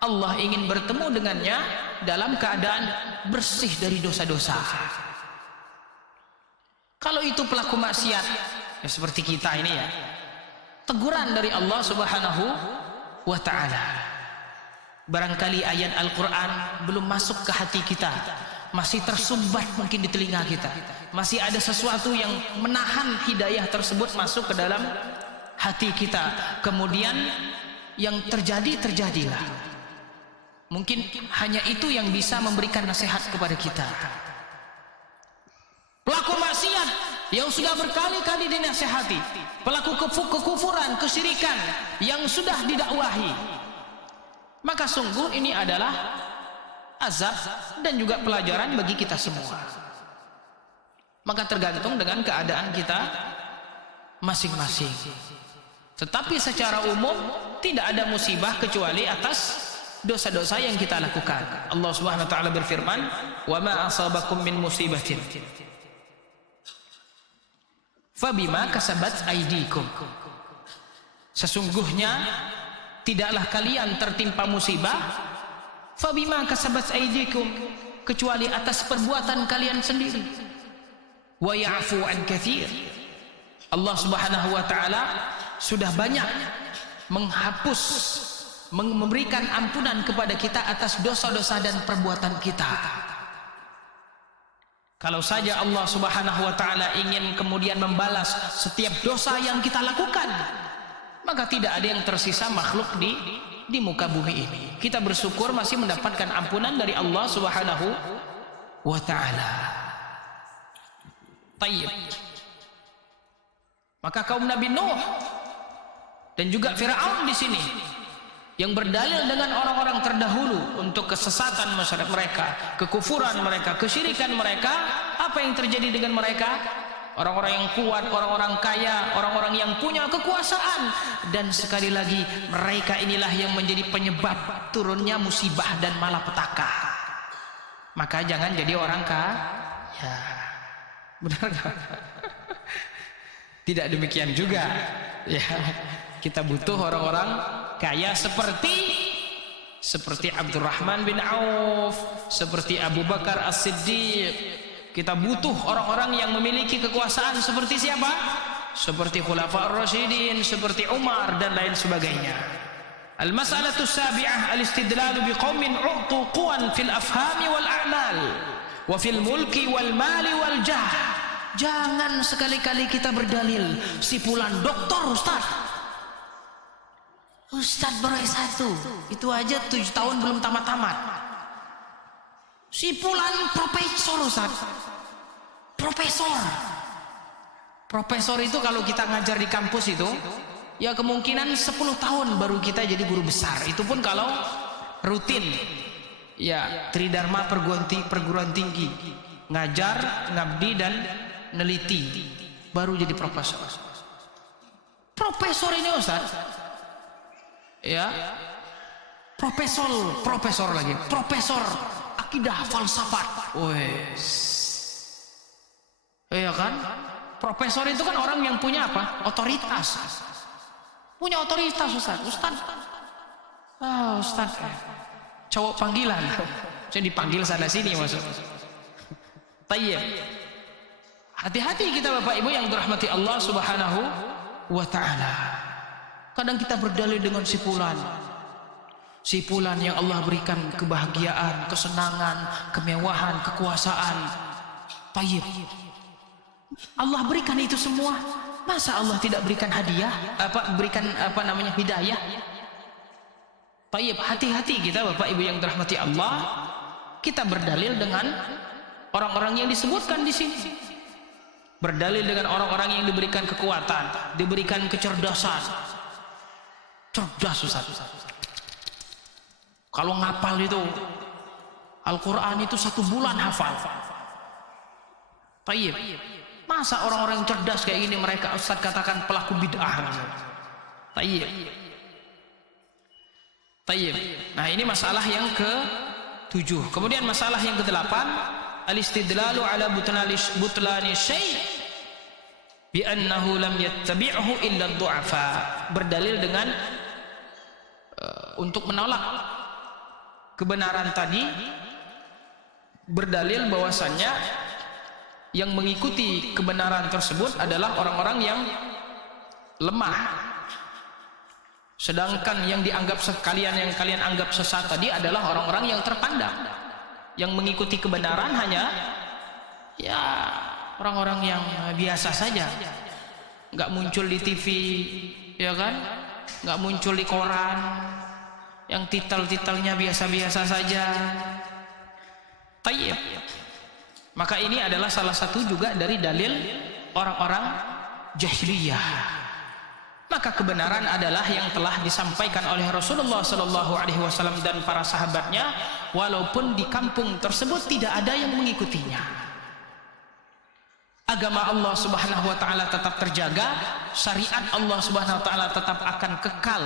Allah ingin bertemu dengannya dalam keadaan bersih dari dosa-dosa. Kalau itu pelaku maksiat ya seperti kita ini ya, teguran dari Allah Subhanahu wa taala. Barangkali ayat Al-Quran belum masuk ke hati kita, masih tersumbat mungkin di telinga kita, masih ada sesuatu yang menahan hidayah tersebut masuk ke dalam hati kita. Kemudian yang terjadilah. Mungkin hanya itu yang bisa memberikan nasihat kepada kita. Pelaku maksiat yang sudah berkali-kali dinasihati, pelaku kekufuran, kesyirikan yang sudah didakwahi, maka sungguh ini adalah azab dan juga pelajaran bagi kita semua. Maka tergantung dengan keadaan kita masing-masing. Tetapi secara umum tidak ada musibah kecuali atas dosa-dosa yang kita lakukan. Allah Subhanahu wa taala berfirman, "Wa ma asabakum min musibatin fabima kasabat aydikum." Sesungguhnya tidaklah kalian tertimpa musibah fabima kasabat aydikum, kecuali atas perbuatan kalian sendiri. Wa ya'fu an katsir. Allah Subhanahu wa taala sudah banyak menghapus, memberikan ampunan kepada kita atas dosa-dosa dan perbuatan kita. Kalau saja Allah Subhanahu wa taala ingin kemudian membalas setiap dosa yang kita lakukan, maka tidak ada yang tersisa makhluk di muka bumi ini. Kita bersyukur masih mendapatkan ampunan dari Allah Subhanahu wa taala. Tayyib. Maka kaum Nabi Nuh dan juga Firaun di sini yang berdalil dengan orang-orang terdahulu untuk kesesatan masyarakat mereka, kekufuran mereka, kesyirikan mereka, apa yang terjadi dengan mereka? Orang-orang yang kuat, orang-orang kaya, orang-orang yang punya kekuasaan, dan sekali lagi mereka inilah yang menjadi penyebab turunnya musibah dan malapetaka. Maka jangan jadi orang kaya. Benar gak? Tidak demikian juga. Ya, kita butuh orang-orang kaya seperti Abdurrahman bin Auf, seperti Abu Bakar As-Siddiq. Kita butuh orang-orang yang memiliki kekuasaan seperti siapa? Seperti Khulafa Ar-Rasyidin, seperti Umar dan lain sebagainya. Al-mas'alatu sabi'ah al-istidlalu biqaumin u'tu quwan fil afhami wal a'mal wa fil mulki wal mali wal jah. Jangan sekali-kali kita berdalil si fulan doktor, Ustaz baru S1, itu aja 7 tahun belum tamat-tamat. Si fulan profesor, Ustaz. Profesor itu kalau kita ngajar di kampus itu, ya kemungkinan 10 tahun baru kita jadi guru besar. Itu pun kalau rutin. Ya, Tridharma perguruan tinggi, ngajar, ngabdi dan neliti, baru jadi profesor. Profesor ini, Ustaz, ya, profesor lagi, profesor akidah falsafat. Wes, iya kan? Profesor itu kan orang yang punya apa? Otoritas. Punya otoritas, Ustaz. Ustaz, cowok panggilan. Saya dipanggil sana sini masuk. Tayyib. Hati-hati kita Bapak Ibu yang dirahmati Allah Subhanahu wa taala. Kadang kita berdalil dengan si fulan yang Allah berikan kebahagiaan, kesenangan, kemewahan, kekuasaan. Tayyib. Allah berikan itu semua. Masa Allah tidak berikan hadiah? Berikan hidayah? Tayyib, hati-hati kita Bapak Ibu yang dirahmati Allah. Kita berdalil dengan orang-orang yang disebutkan di sini. Berdalil dengan orang-orang yang diberikan kekuatan, diberikan kecerdasan. Cerdas, Ustaz. Kalau ngapal itu Al-Quran itu 1 bulan hafal. Tayyib. Masa orang-orang yang cerdas kayak gini mereka Ustaz katakan pelaku bid'ah? Tayyib. Nah, ini masalah yang ke-7. Kemudian masalah yang ke-8, al-istidlalu ala butlani syai' bi annahu lam yattabi'hu illa ad-du'afa. Berdalil dengan untuk menolak kebenaran tadi, berdalil bahwasannya yang mengikuti kebenaran tersebut adalah orang-orang yang lemah, sedangkan yang dianggap yang kalian anggap sesat tadi adalah orang-orang yang terpandang. Yang mengikuti kebenaran hanya ya orang-orang yang biasa saja, nggak muncul di TV, ya kan, nggak muncul di koran, yang titel-titelnya biasa-biasa saja. Tayyib. Maka ini adalah salah satu juga dari dalil orang-orang jahiliyah. Maka kebenaran adalah yang telah disampaikan oleh Rasulullah SAW dan para sahabatnya, walaupun di kampung tersebut tidak ada yang mengikutinya. agama Allah Subhanahu wa taala tetap terjaga, syariat Allah Subhanahu wa taala tetap akan kekal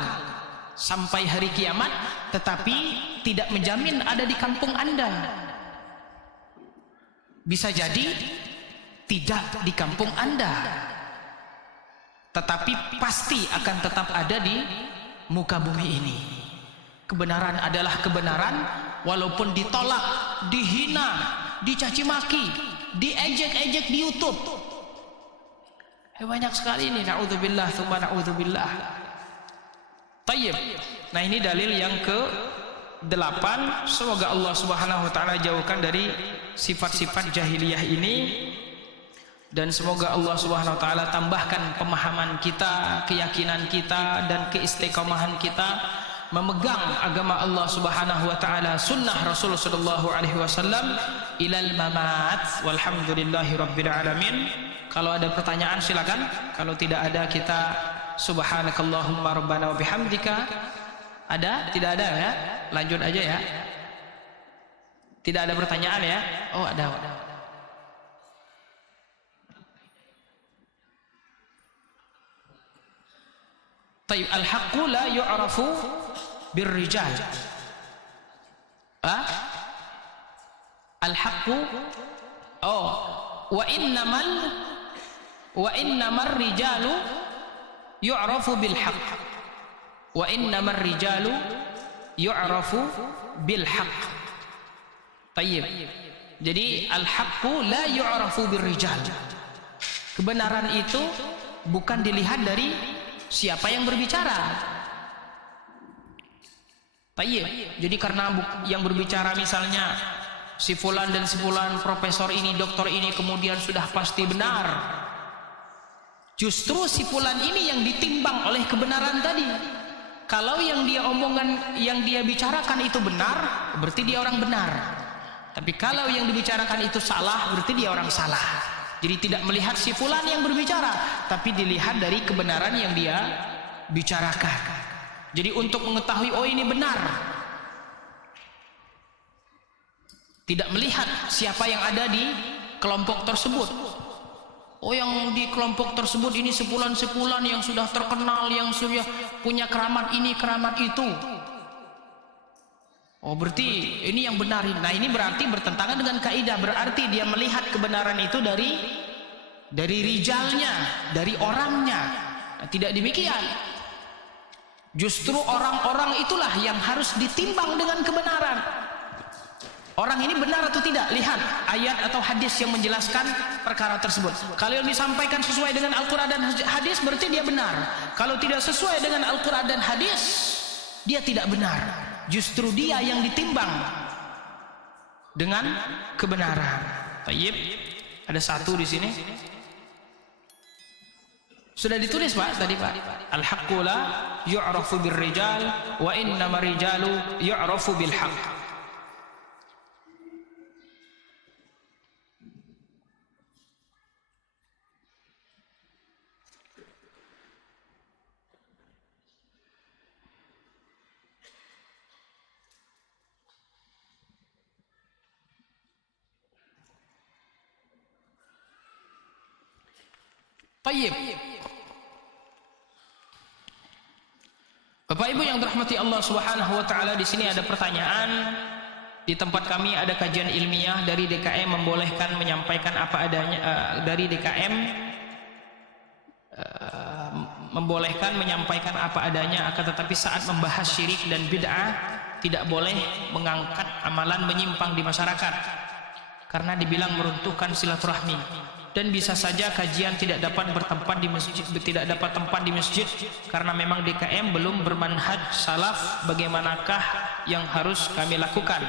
sampai hari kiamat, tetapi tidak menjamin ada di kampung Anda. Bisa jadi tidak di kampung Anda, tetapi pasti akan tetap ada di muka bumi ini. Kebenaran adalah kebenaran walaupun ditolak, dihina, dicaci maki, diejek-ejek di YouTube. Banyak sekali ini, na'udzubillah tsumma na'udzubillah. Tayyib. Nah, ini dalil yang ke-8. Semoga Allah Subhanahu wa taala jauhkan dari sifat-sifat jahiliyah ini, dan semoga Allah Subhanahu wa taala tambahkan pemahaman kita, keyakinan kita, dan keistiqomahan kita memegang agama Allah Subhanahu wa taala, sunnah Rasul sallallahu alaihi wasallam ilal mamat. Walhamdulillahi rabbil alamin. Kalau ada pertanyaan silakan, kalau tidak ada kita subhanakallahumma rabbana wa bihamdika. Ada? Tidak ada ya? Lanjut aja ya. Tidak ada pertanyaan ya? Oh, ada. Tayyib, al-haqqu la yu'rafu birrijal. Al-haqqu wa innamar rijalu yu'rafu bil haqq. Wa innamar rijalu yu'rafu bil haqq. Tayyib. Jadi al-haqqu la yu'rafu birrijal. Kebenaran itu bukan dilihat dari siapa yang berbicara. Tayyib. Jadi karena yang berbicara misalnya si fulan dan si fulan, profesor ini, doktor ini, kemudian sudah pasti benar. Justru si fulan ini yang ditimbang oleh kebenaran tadi. Kalau yang dia omongan, yang dia bicarakan itu benar, berarti dia orang benar. Tapi kalau yang dibicarakan itu salah, berarti dia orang salah. Jadi tidak melihat si fulan yang berbicara, tapi dilihat dari kebenaran yang dia bicarakan. Jadi untuk mengetahui oh ini benar, tidak melihat siapa yang ada di kelompok tersebut. Oh, yang di kelompok tersebut ini sepulan-sepulan yang sudah terkenal, yang sudah punya keramat ini, keramat itu. Oh, berarti ini yang benar. Nah, ini berarti bertentangan dengan kaidah. Berarti dia melihat kebenaran itu dari rijalnya, dari orangnya. Nah, tidak demikian. Justru orang-orang itulah yang harus ditimbang dengan kebenaran. Orang ini benar atau tidak, lihat ayat atau hadis yang menjelaskan perkara tersebut. Kalau yang disampaikan sesuai dengan Al-Quran dan hadis, berarti dia benar. Kalau tidak sesuai dengan Al-Quran dan hadis, dia tidak benar. Justru dia yang ditimbang dengan kebenaran. Tayyib. Ada satu di sini. Sudah ditulis Pak tadi Pak. Al-haqqu la yu'rafu birrijal wa innamar rijalu yu'rafu bil haqq. Tayyib. Bapak Ibu yang dirahmati Allah Subhanahu wa taala, di sini ada pertanyaan. Di tempat kami ada kajian ilmiah dari DKM membolehkan menyampaikan apa adanya, dari DKM membolehkan menyampaikan apa adanya, akan tetapi saat membahas syirik dan bid'ah tidak boleh mengangkat amalan menyimpang di masyarakat karena dibilang meruntuhkan silaturahmi. Dan bisa saja kajian tidak dapat bertempat di masjid, tidak dapat tempat di masjid karena memang DKM belum bermanhaj salaf. Bagaimanakah yang harus kami lakukan?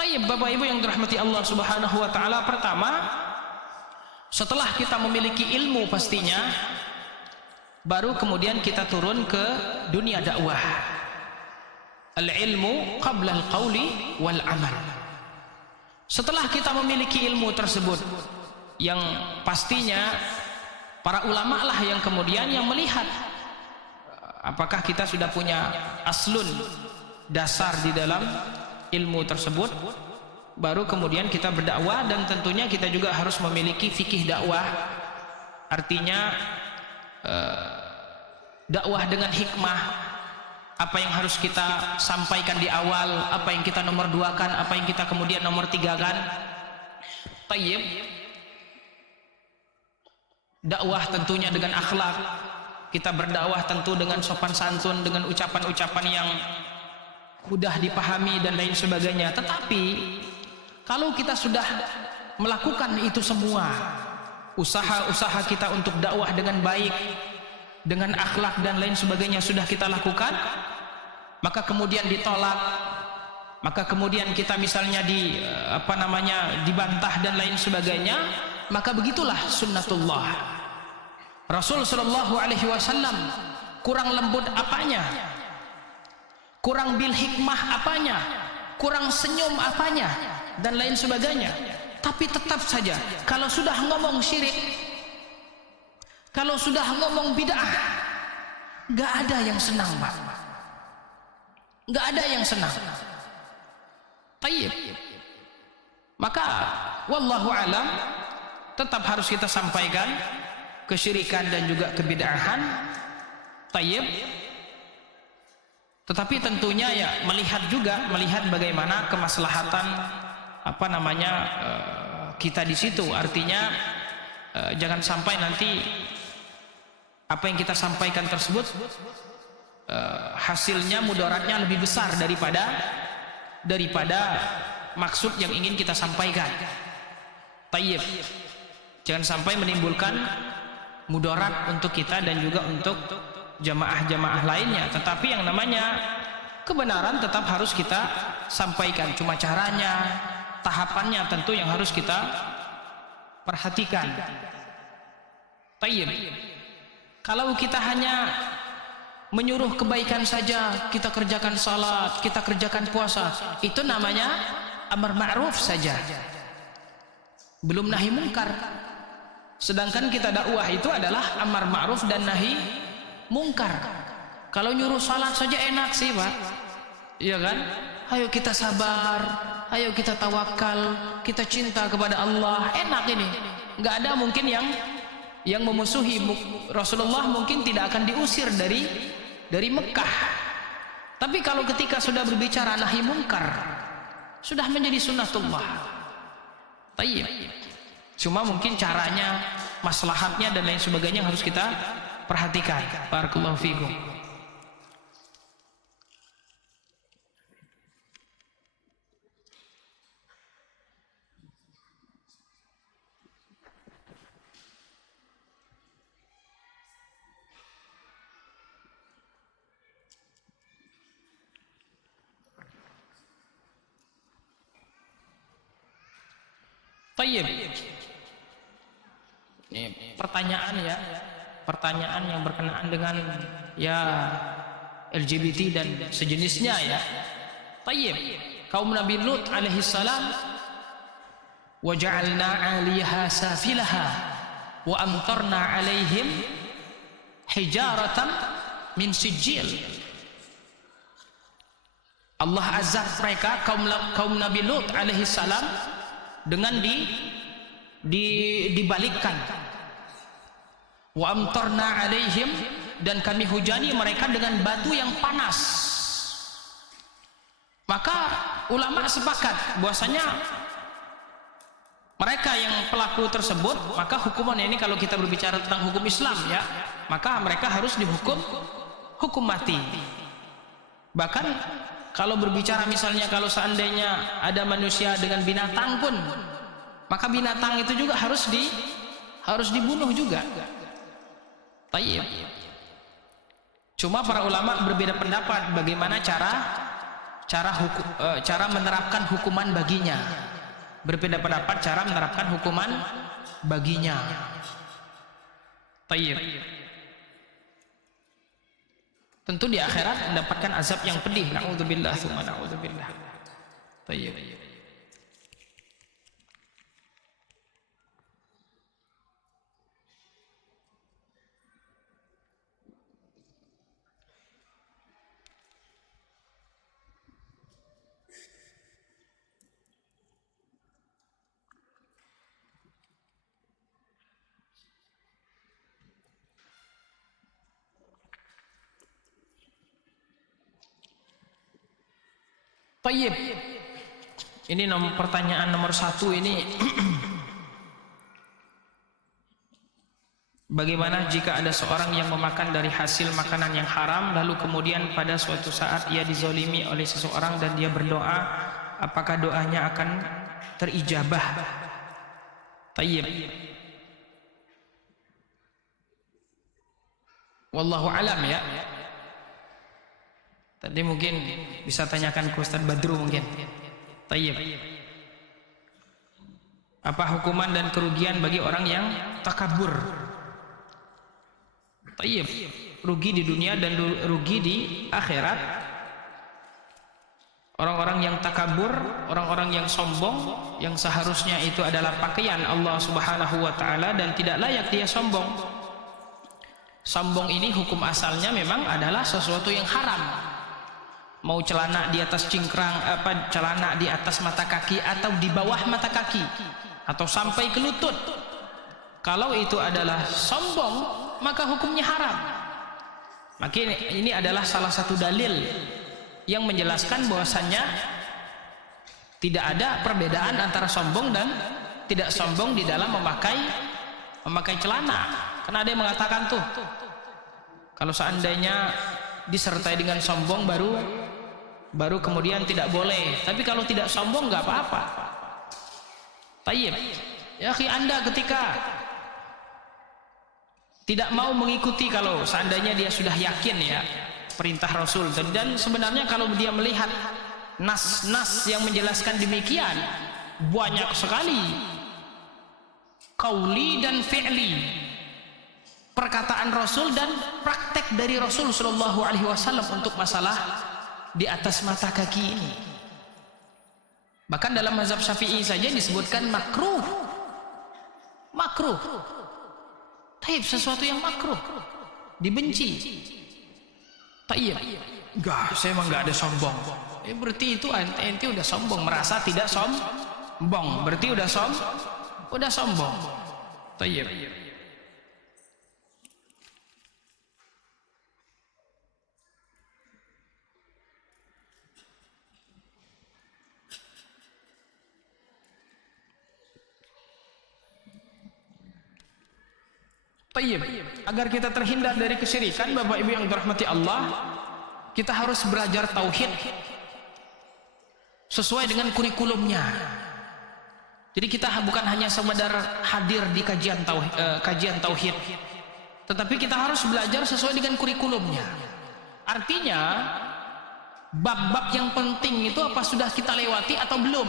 Tayyib, Bapak Ibu yang dirahmati Allah Subhanahu wa taala, pertama, setelah kita memiliki ilmu pastinya, baru kemudian kita turun ke dunia dakwah. Al-ilmu qabla al-qawli wal amal. Setelah kita memiliki ilmu tersebut, yang pastinya para ulama lah yang kemudian yang melihat apakah kita sudah punya aslun, dasar di dalam ilmu tersebut, baru kemudian kita berdakwah. Dan tentunya kita juga harus memiliki fikih dakwah, artinya dakwah dengan hikmah. Apa yang harus kita sampaikan di awal, apa yang kita nomor duakan, apa yang kita kemudian nomor tigakan. Tayyib. Dakwah tentunya dengan akhlak. Kita berdakwah tentu dengan sopan santun, dengan ucapan-ucapan yang mudah dipahami dan lain sebagainya. Tetapi kalau kita sudah melakukan itu semua, usaha-usaha kita untuk dakwah dengan baik, dengan akhlak dan lain sebagainya sudah kita lakukan, maka kemudian ditolak, maka kemudian kita misalnya dibantah dan lain sebagainya, maka begitulah sunnatullah. Rasul sallallahu alaihi wasallam kurang lembut apanya, kurang bil hikmah apanya, kurang senyum apanya dan lain sebagainya, tapi tetap saja kalau sudah ngomong syirik, kalau sudah ngomong bid'ah, gak ada yang senang, Pak. Gak ada yang senang. Tayyib. Maka wallahu alam, tetap harus kita sampaikan kesyirikan dan juga kebid'ahan. Tayyib. Tetapi tentunya ya melihat bagaimana kemaslahatan kita di situ. Artinya jangan sampai nanti apa yang kita sampaikan tersebut hasilnya mudaratnya lebih besar daripada maksud yang ingin kita sampaikan. Tayyib. Jangan sampai menimbulkan mudarat untuk kita dan juga untuk jamaah-jamaah lainnya. Tetapi yang namanya kebenaran tetap harus kita sampaikan. Cuma caranya, tahapannya tentu yang harus kita perhatikan. Tayyib. Kalau kita hanya menyuruh kebaikan saja, kita kerjakan salat, kita kerjakan puasa, itu namanya amar ma'ruf saja, belum nahi mungkar. Sedangkan kita dakwah itu adalah amar ma'ruf dan nahi mungkar. Kalau nyuruh salat saja enak sih, Pak, iya kan? Ayo kita sabar, ayo kita tawakal, kita cinta kepada Allah, enak ini. Nggak ada mungkin yang memusuhi. Rasulullah mungkin tidak akan diusir dari Mekah. Tapi kalau ketika sudah berbicara nahi mungkar, sudah menjadi sunnatullah. Tayyib. Cuma mungkin caranya, maslahatnya dan lain sebagainya harus kita perhatikan. Barakallahu fikum. Tayyib. Ini pertanyaan yang berkenaan dengan LGBT dan sejenisnya ya. Tayyib. Kaum Nabi Lut alaihi salam, wa ja'alna 'aliyaha safilaha wa amtarna 'alaihim hijaratan min sijil. Allah azab mereka kaum Nabi Lut alaihi salam dengan dibalikkan. Wa amtarna alaihim, dan kami hujani mereka dengan batu yang panas. Maka ulama sepakat bahwasanya mereka yang pelaku tersebut, maka hukumannya ini kalau kita berbicara tentang hukum Islam ya, maka mereka harus dihukum hukum mati. Bahkan kalau berbicara misalnya kalau seandainya ada manusia dengan binatang pun, maka binatang itu juga harus dibunuh juga. Tayyib. Cuma para ulama berbeda pendapat bagaimana cara menerapkan hukuman baginya. Berbeda pendapat cara menerapkan hukuman baginya. Tayyib. Tentu di akhirat mendapatkan azab yang pedih. Na'udzubillah tsumma na'udzubillah. Tayyib. Tayyib. Ini pertanyaan nomor 1 ini. Bagaimana jika ada seorang yang memakan dari hasil makanan yang haram, lalu kemudian pada suatu saat ia dizolimi oleh seseorang dan dia berdoa, apakah doanya akan terijabah? Tayyib. Wallahu alam ya. Tadi mungkin bisa tanyakan ke Ustaz Badru mungkin. Tayyib. Apa hukuman dan kerugian bagi orang yang takabur? Tayyib. Rugi di dunia dan rugi di akhirat. Orang-orang yang takabur, orang-orang yang sombong, yang seharusnya itu adalah pakaian Allah Subhanahu wa taala dan tidak layak dia sombong. Sombong ini hukum asalnya memang adalah sesuatu yang haram. Mau celana di atas cingkrang, celana di atas mata kaki atau di bawah mata kaki atau sampai ke lutut. Kalau itu adalah sombong, maka hukumnya haram. Maka ini adalah salah satu dalil yang menjelaskan bahwasannya tidak ada perbedaan antara sombong dan tidak sombong di dalam memakai celana. Karena ada yang mengatakan tuh, kalau seandainya disertai dengan sombong baru kemudian tidak boleh, tapi kalau tidak sombong nggak apa-apa. Tayyib. Ya akhi, Anda ketika tidak mau mengikuti, kalau seandainya dia sudah yakin ya perintah Rasul, dan sebenarnya kalau dia melihat nas-nas yang menjelaskan demikian banyak sekali, qauli dan fi'li, perkataan Rasul dan praktek dari Rasul Shallallahu Alaihi Wasallam untuk masalah di atas mata kaki ini. Bahkan dalam mazhab Syafi'i saja disebutkan makruh. Taib, sesuatu yang makruh, dibenci. Taib. Enggak, saya emang enggak ada sombong. Berarti itu ente udah sombong, merasa tidak sombong. Berarti udah sombong. Taib. Tayyib. Agar kita terhindar dari kesyirikan, Bapak Ibu yang dirahmati Allah, kita harus belajar tauhid sesuai dengan kurikulumnya. Jadi kita bukan hanya sekedar hadir di kajian tauhid, tetapi kita harus belajar sesuai dengan kurikulumnya. Artinya bab-bab yang penting itu apa sudah kita lewati atau belum?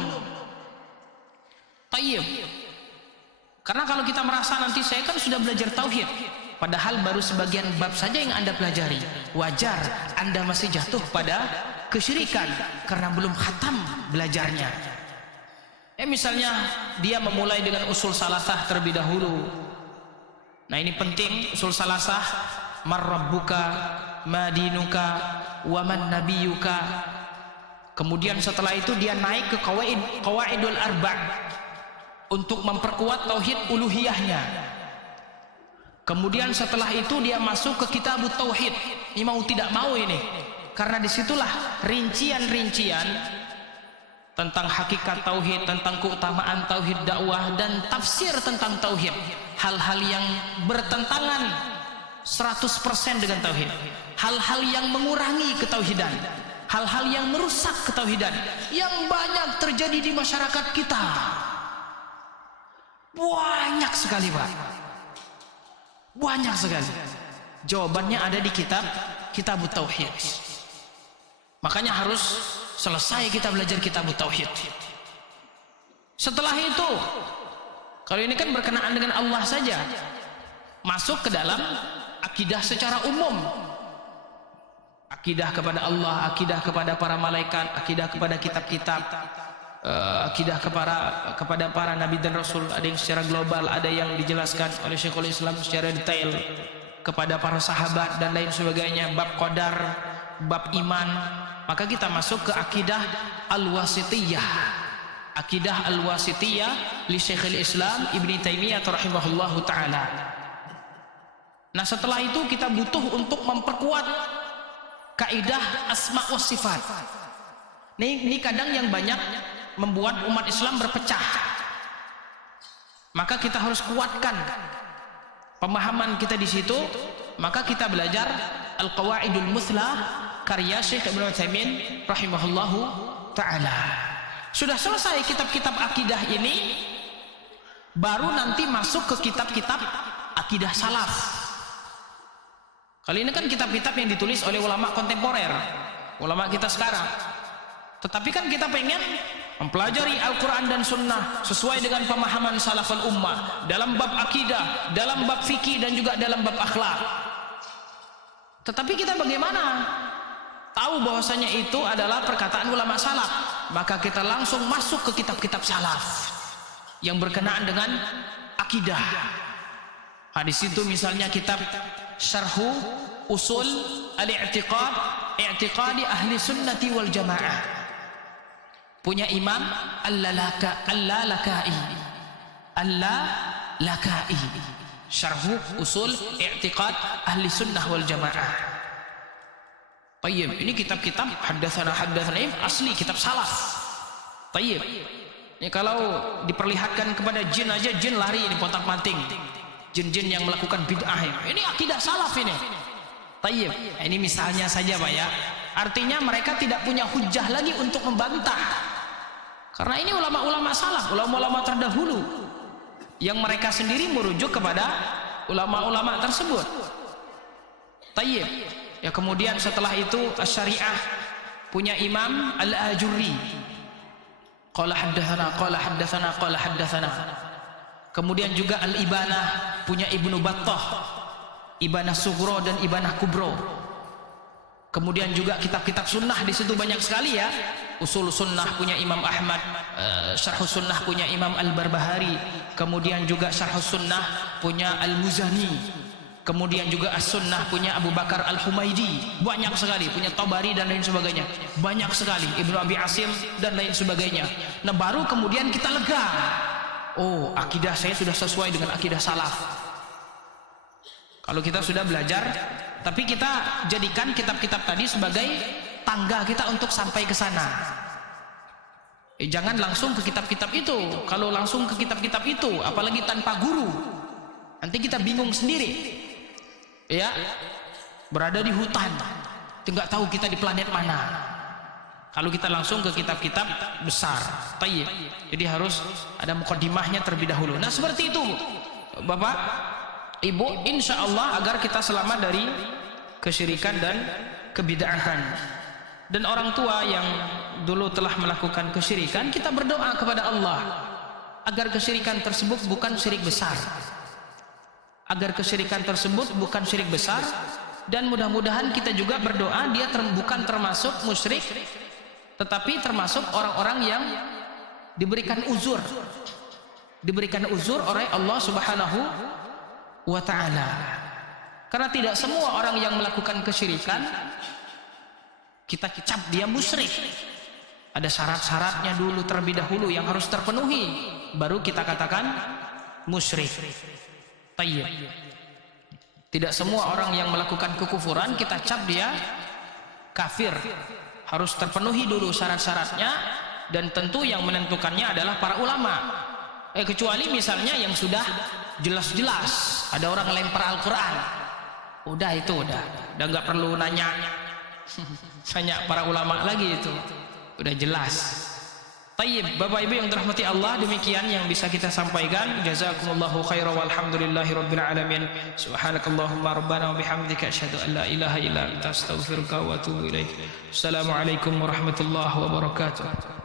Tayyib. Karena kalau kita merasa nanti saya kan sudah belajar tauhid, padahal baru sebagian bab saja yang Anda pelajari, wajar Anda masih jatuh pada kesyirikan karena belum khatam belajarnya. Misalnya dia memulai dengan usul salasah terlebih dahulu. Nah ini penting, usul salasah, man rabbuka, ma dinuka, wa man nabiyuka. Kemudian setelah itu dia naik ke qawaidul arba' untuk memperkuat tauhid uluhiyahnya. Kemudian setelah itu dia masuk ke kitabut tauhid. Ini mau tidak mau ini, karena disitulah rincian-rincian tentang hakikat tauhid, tentang keutamaan tauhid dakwah, dan tafsir tentang tauhid. Hal-hal yang bertentangan 100% dengan tauhid, hal-hal yang mengurangi ketauhidan, hal-hal yang merusak ketauhidan yang banyak terjadi di masyarakat kita. Banyak sekali, Pak. Banyak sekali. Jawabannya ada di kitab tauhid. Makanya harus selesai kita belajar kitab tauhid. Setelah itu, kalau ini kan berkenaan dengan Allah saja, masuk ke dalam akidah secara umum. Akidah kepada Allah, akidah kepada para malaikat, akidah kepada kitab-kitab, akidah kepada para nabi dan rasul. Ada yang secara global, ada yang dijelaskan oleh Syekhul Islam secara detail kepada para sahabat dan lain sebagainya, bab qadar, bab iman. Maka kita masuk ke akidah al-wasitiyah. Akidah al-wasitiyah li Syekhul Islam Ibnu Taimiyah rahimahullahu taala. Nah, setelah itu kita butuh untuk memperkuat kaidah asma wa sifat. Ini kadang yang banyak membuat umat Islam berpecah. Maka kita harus kuatkan pemahaman kita di situ. Maka kita belajar Al-Qawaidul Muthlah karya Syekh Ibnu Utsaimin rahimahullahu taala. Sudah selesai kitab-kitab akidah ini, baru nanti masuk ke kitab-kitab akidah salaf. Kali ini kan kitab-kitab yang ditulis oleh ulama kontemporer, ulama kita sekarang. Tetapi kan kita pengen mempelajari Al-Quran dan Sunnah sesuai dengan pemahaman salaful ummah dalam bab akidah, dalam bab fikih, dan juga dalam bab akhlak. Tetapi kita bagaimana tahu bahwasanya itu adalah perkataan ulama salaf? Maka kita langsung masuk ke kitab-kitab salaf yang berkenaan dengan akidah. Di situ misalnya kitab Syarhu Usul Al-I'tiqad, I'tiqadi Ahli Sunnati wal Jamaah, punya Imam Al-Lalakai. Syarhu Usul I'tiqad Ahli Sunnah wal Jamaah. Tayyib, ini kitab-kitab haddatsana ini asli kitab salaf. Tayyib. Ini kalau diperlihatkan kepada jin aja, jin lari ini pontang-panting. Jin-jin yang melakukan bid'ah ini akidah salaf ini. Tayyib. Ini misalnya saja Pak ya. Artinya mereka tidak punya hujah lagi untuk membantah. Karena ini ulama-ulama salaf, ulama-ulama terdahulu yang mereka sendiri merujuk kepada ulama-ulama tersebut. Tayyib. Ya, kemudian setelah itu Asy-Syari'ah punya Imam Al-Ajurri. Qala haddatsana. Kemudian juga Al-Ibanah punya Ibnu Battah, Ibanah Sughra dan Ibanah Kubra. Kemudian juga kitab-kitab sunnah di situ banyak sekali ya. Usul Sunnah punya Imam Ahmad, Syarh Sunnah punya Imam Al-Barbahari, kemudian juga Syarh Sunnah punya Al-Muzani. Kemudian juga As-Sunnah punya Abu Bakar Al-Humaidi, banyak sekali, punya Tabari dan lain sebagainya, banyak sekali, Ibnu Abi Asim dan lain sebagainya. Nah, baru kemudian kita lega, oh akidah saya sudah sesuai dengan akidah salaf. Kalau kita sudah belajar, tapi kita jadikan kitab-kitab tadi sebagai tangga kita untuk sampai ke sana. Jangan langsung ke kitab-kitab itu. Kalau langsung ke kitab-kitab itu, apalagi tanpa guru, nanti kita bingung sendiri. Ya, berada di hutan, tidak tahu kita di planet mana. Kalau kita langsung ke kitab-kitab besar, tayyib. Jadi harus ada mukaddimahnya terlebih dahulu. Nah, seperti itu, Bapak, Ibu, insya Allah agar kita selamat dari kesyirikan dan kebid'ahan. Dan orang tua yang dulu telah melakukan kesyirikan, kita berdoa kepada Allah agar kesyirikan tersebut bukan syirik besar. Agar kesyirikan tersebut bukan syirik besar, dan mudah-mudahan kita juga berdoa dia bukan termasuk musyrik, tetapi termasuk orang-orang yang diberikan uzur oleh Allah Subhanahu wa ta'ala. Karena tidak semua orang yang melakukan kesyirikan kita cap dia musyrik. Ada syarat-syaratnya dulu terlebih dahulu yang harus terpenuhi, baru kita katakan musyrik. Tayyib. Tidak semua orang yang melakukan kekufuran kita cap dia kafir. Harus terpenuhi dulu syarat-syaratnya, dan tentu yang menentukannya adalah para ulama. Kecuali misalnya yang sudah jelas-jelas ada orang lempar Al-Quran, udah itu udah nggak perlu nanya para ulama lagi, itu udah jelas. Tayyib, Bapak Ibu yang dirahmati Allah, demikian yang bisa kita sampaikan. Jazakumullahu khairan walhamdulillahi rabbil alamin. Subhanakallahumma rabbana wa bihamdika asyhadu an la ilaha illa anta astaghfiruka wa atubu ilaik. Assalamualaikum warahmatullahi wabarakatuh.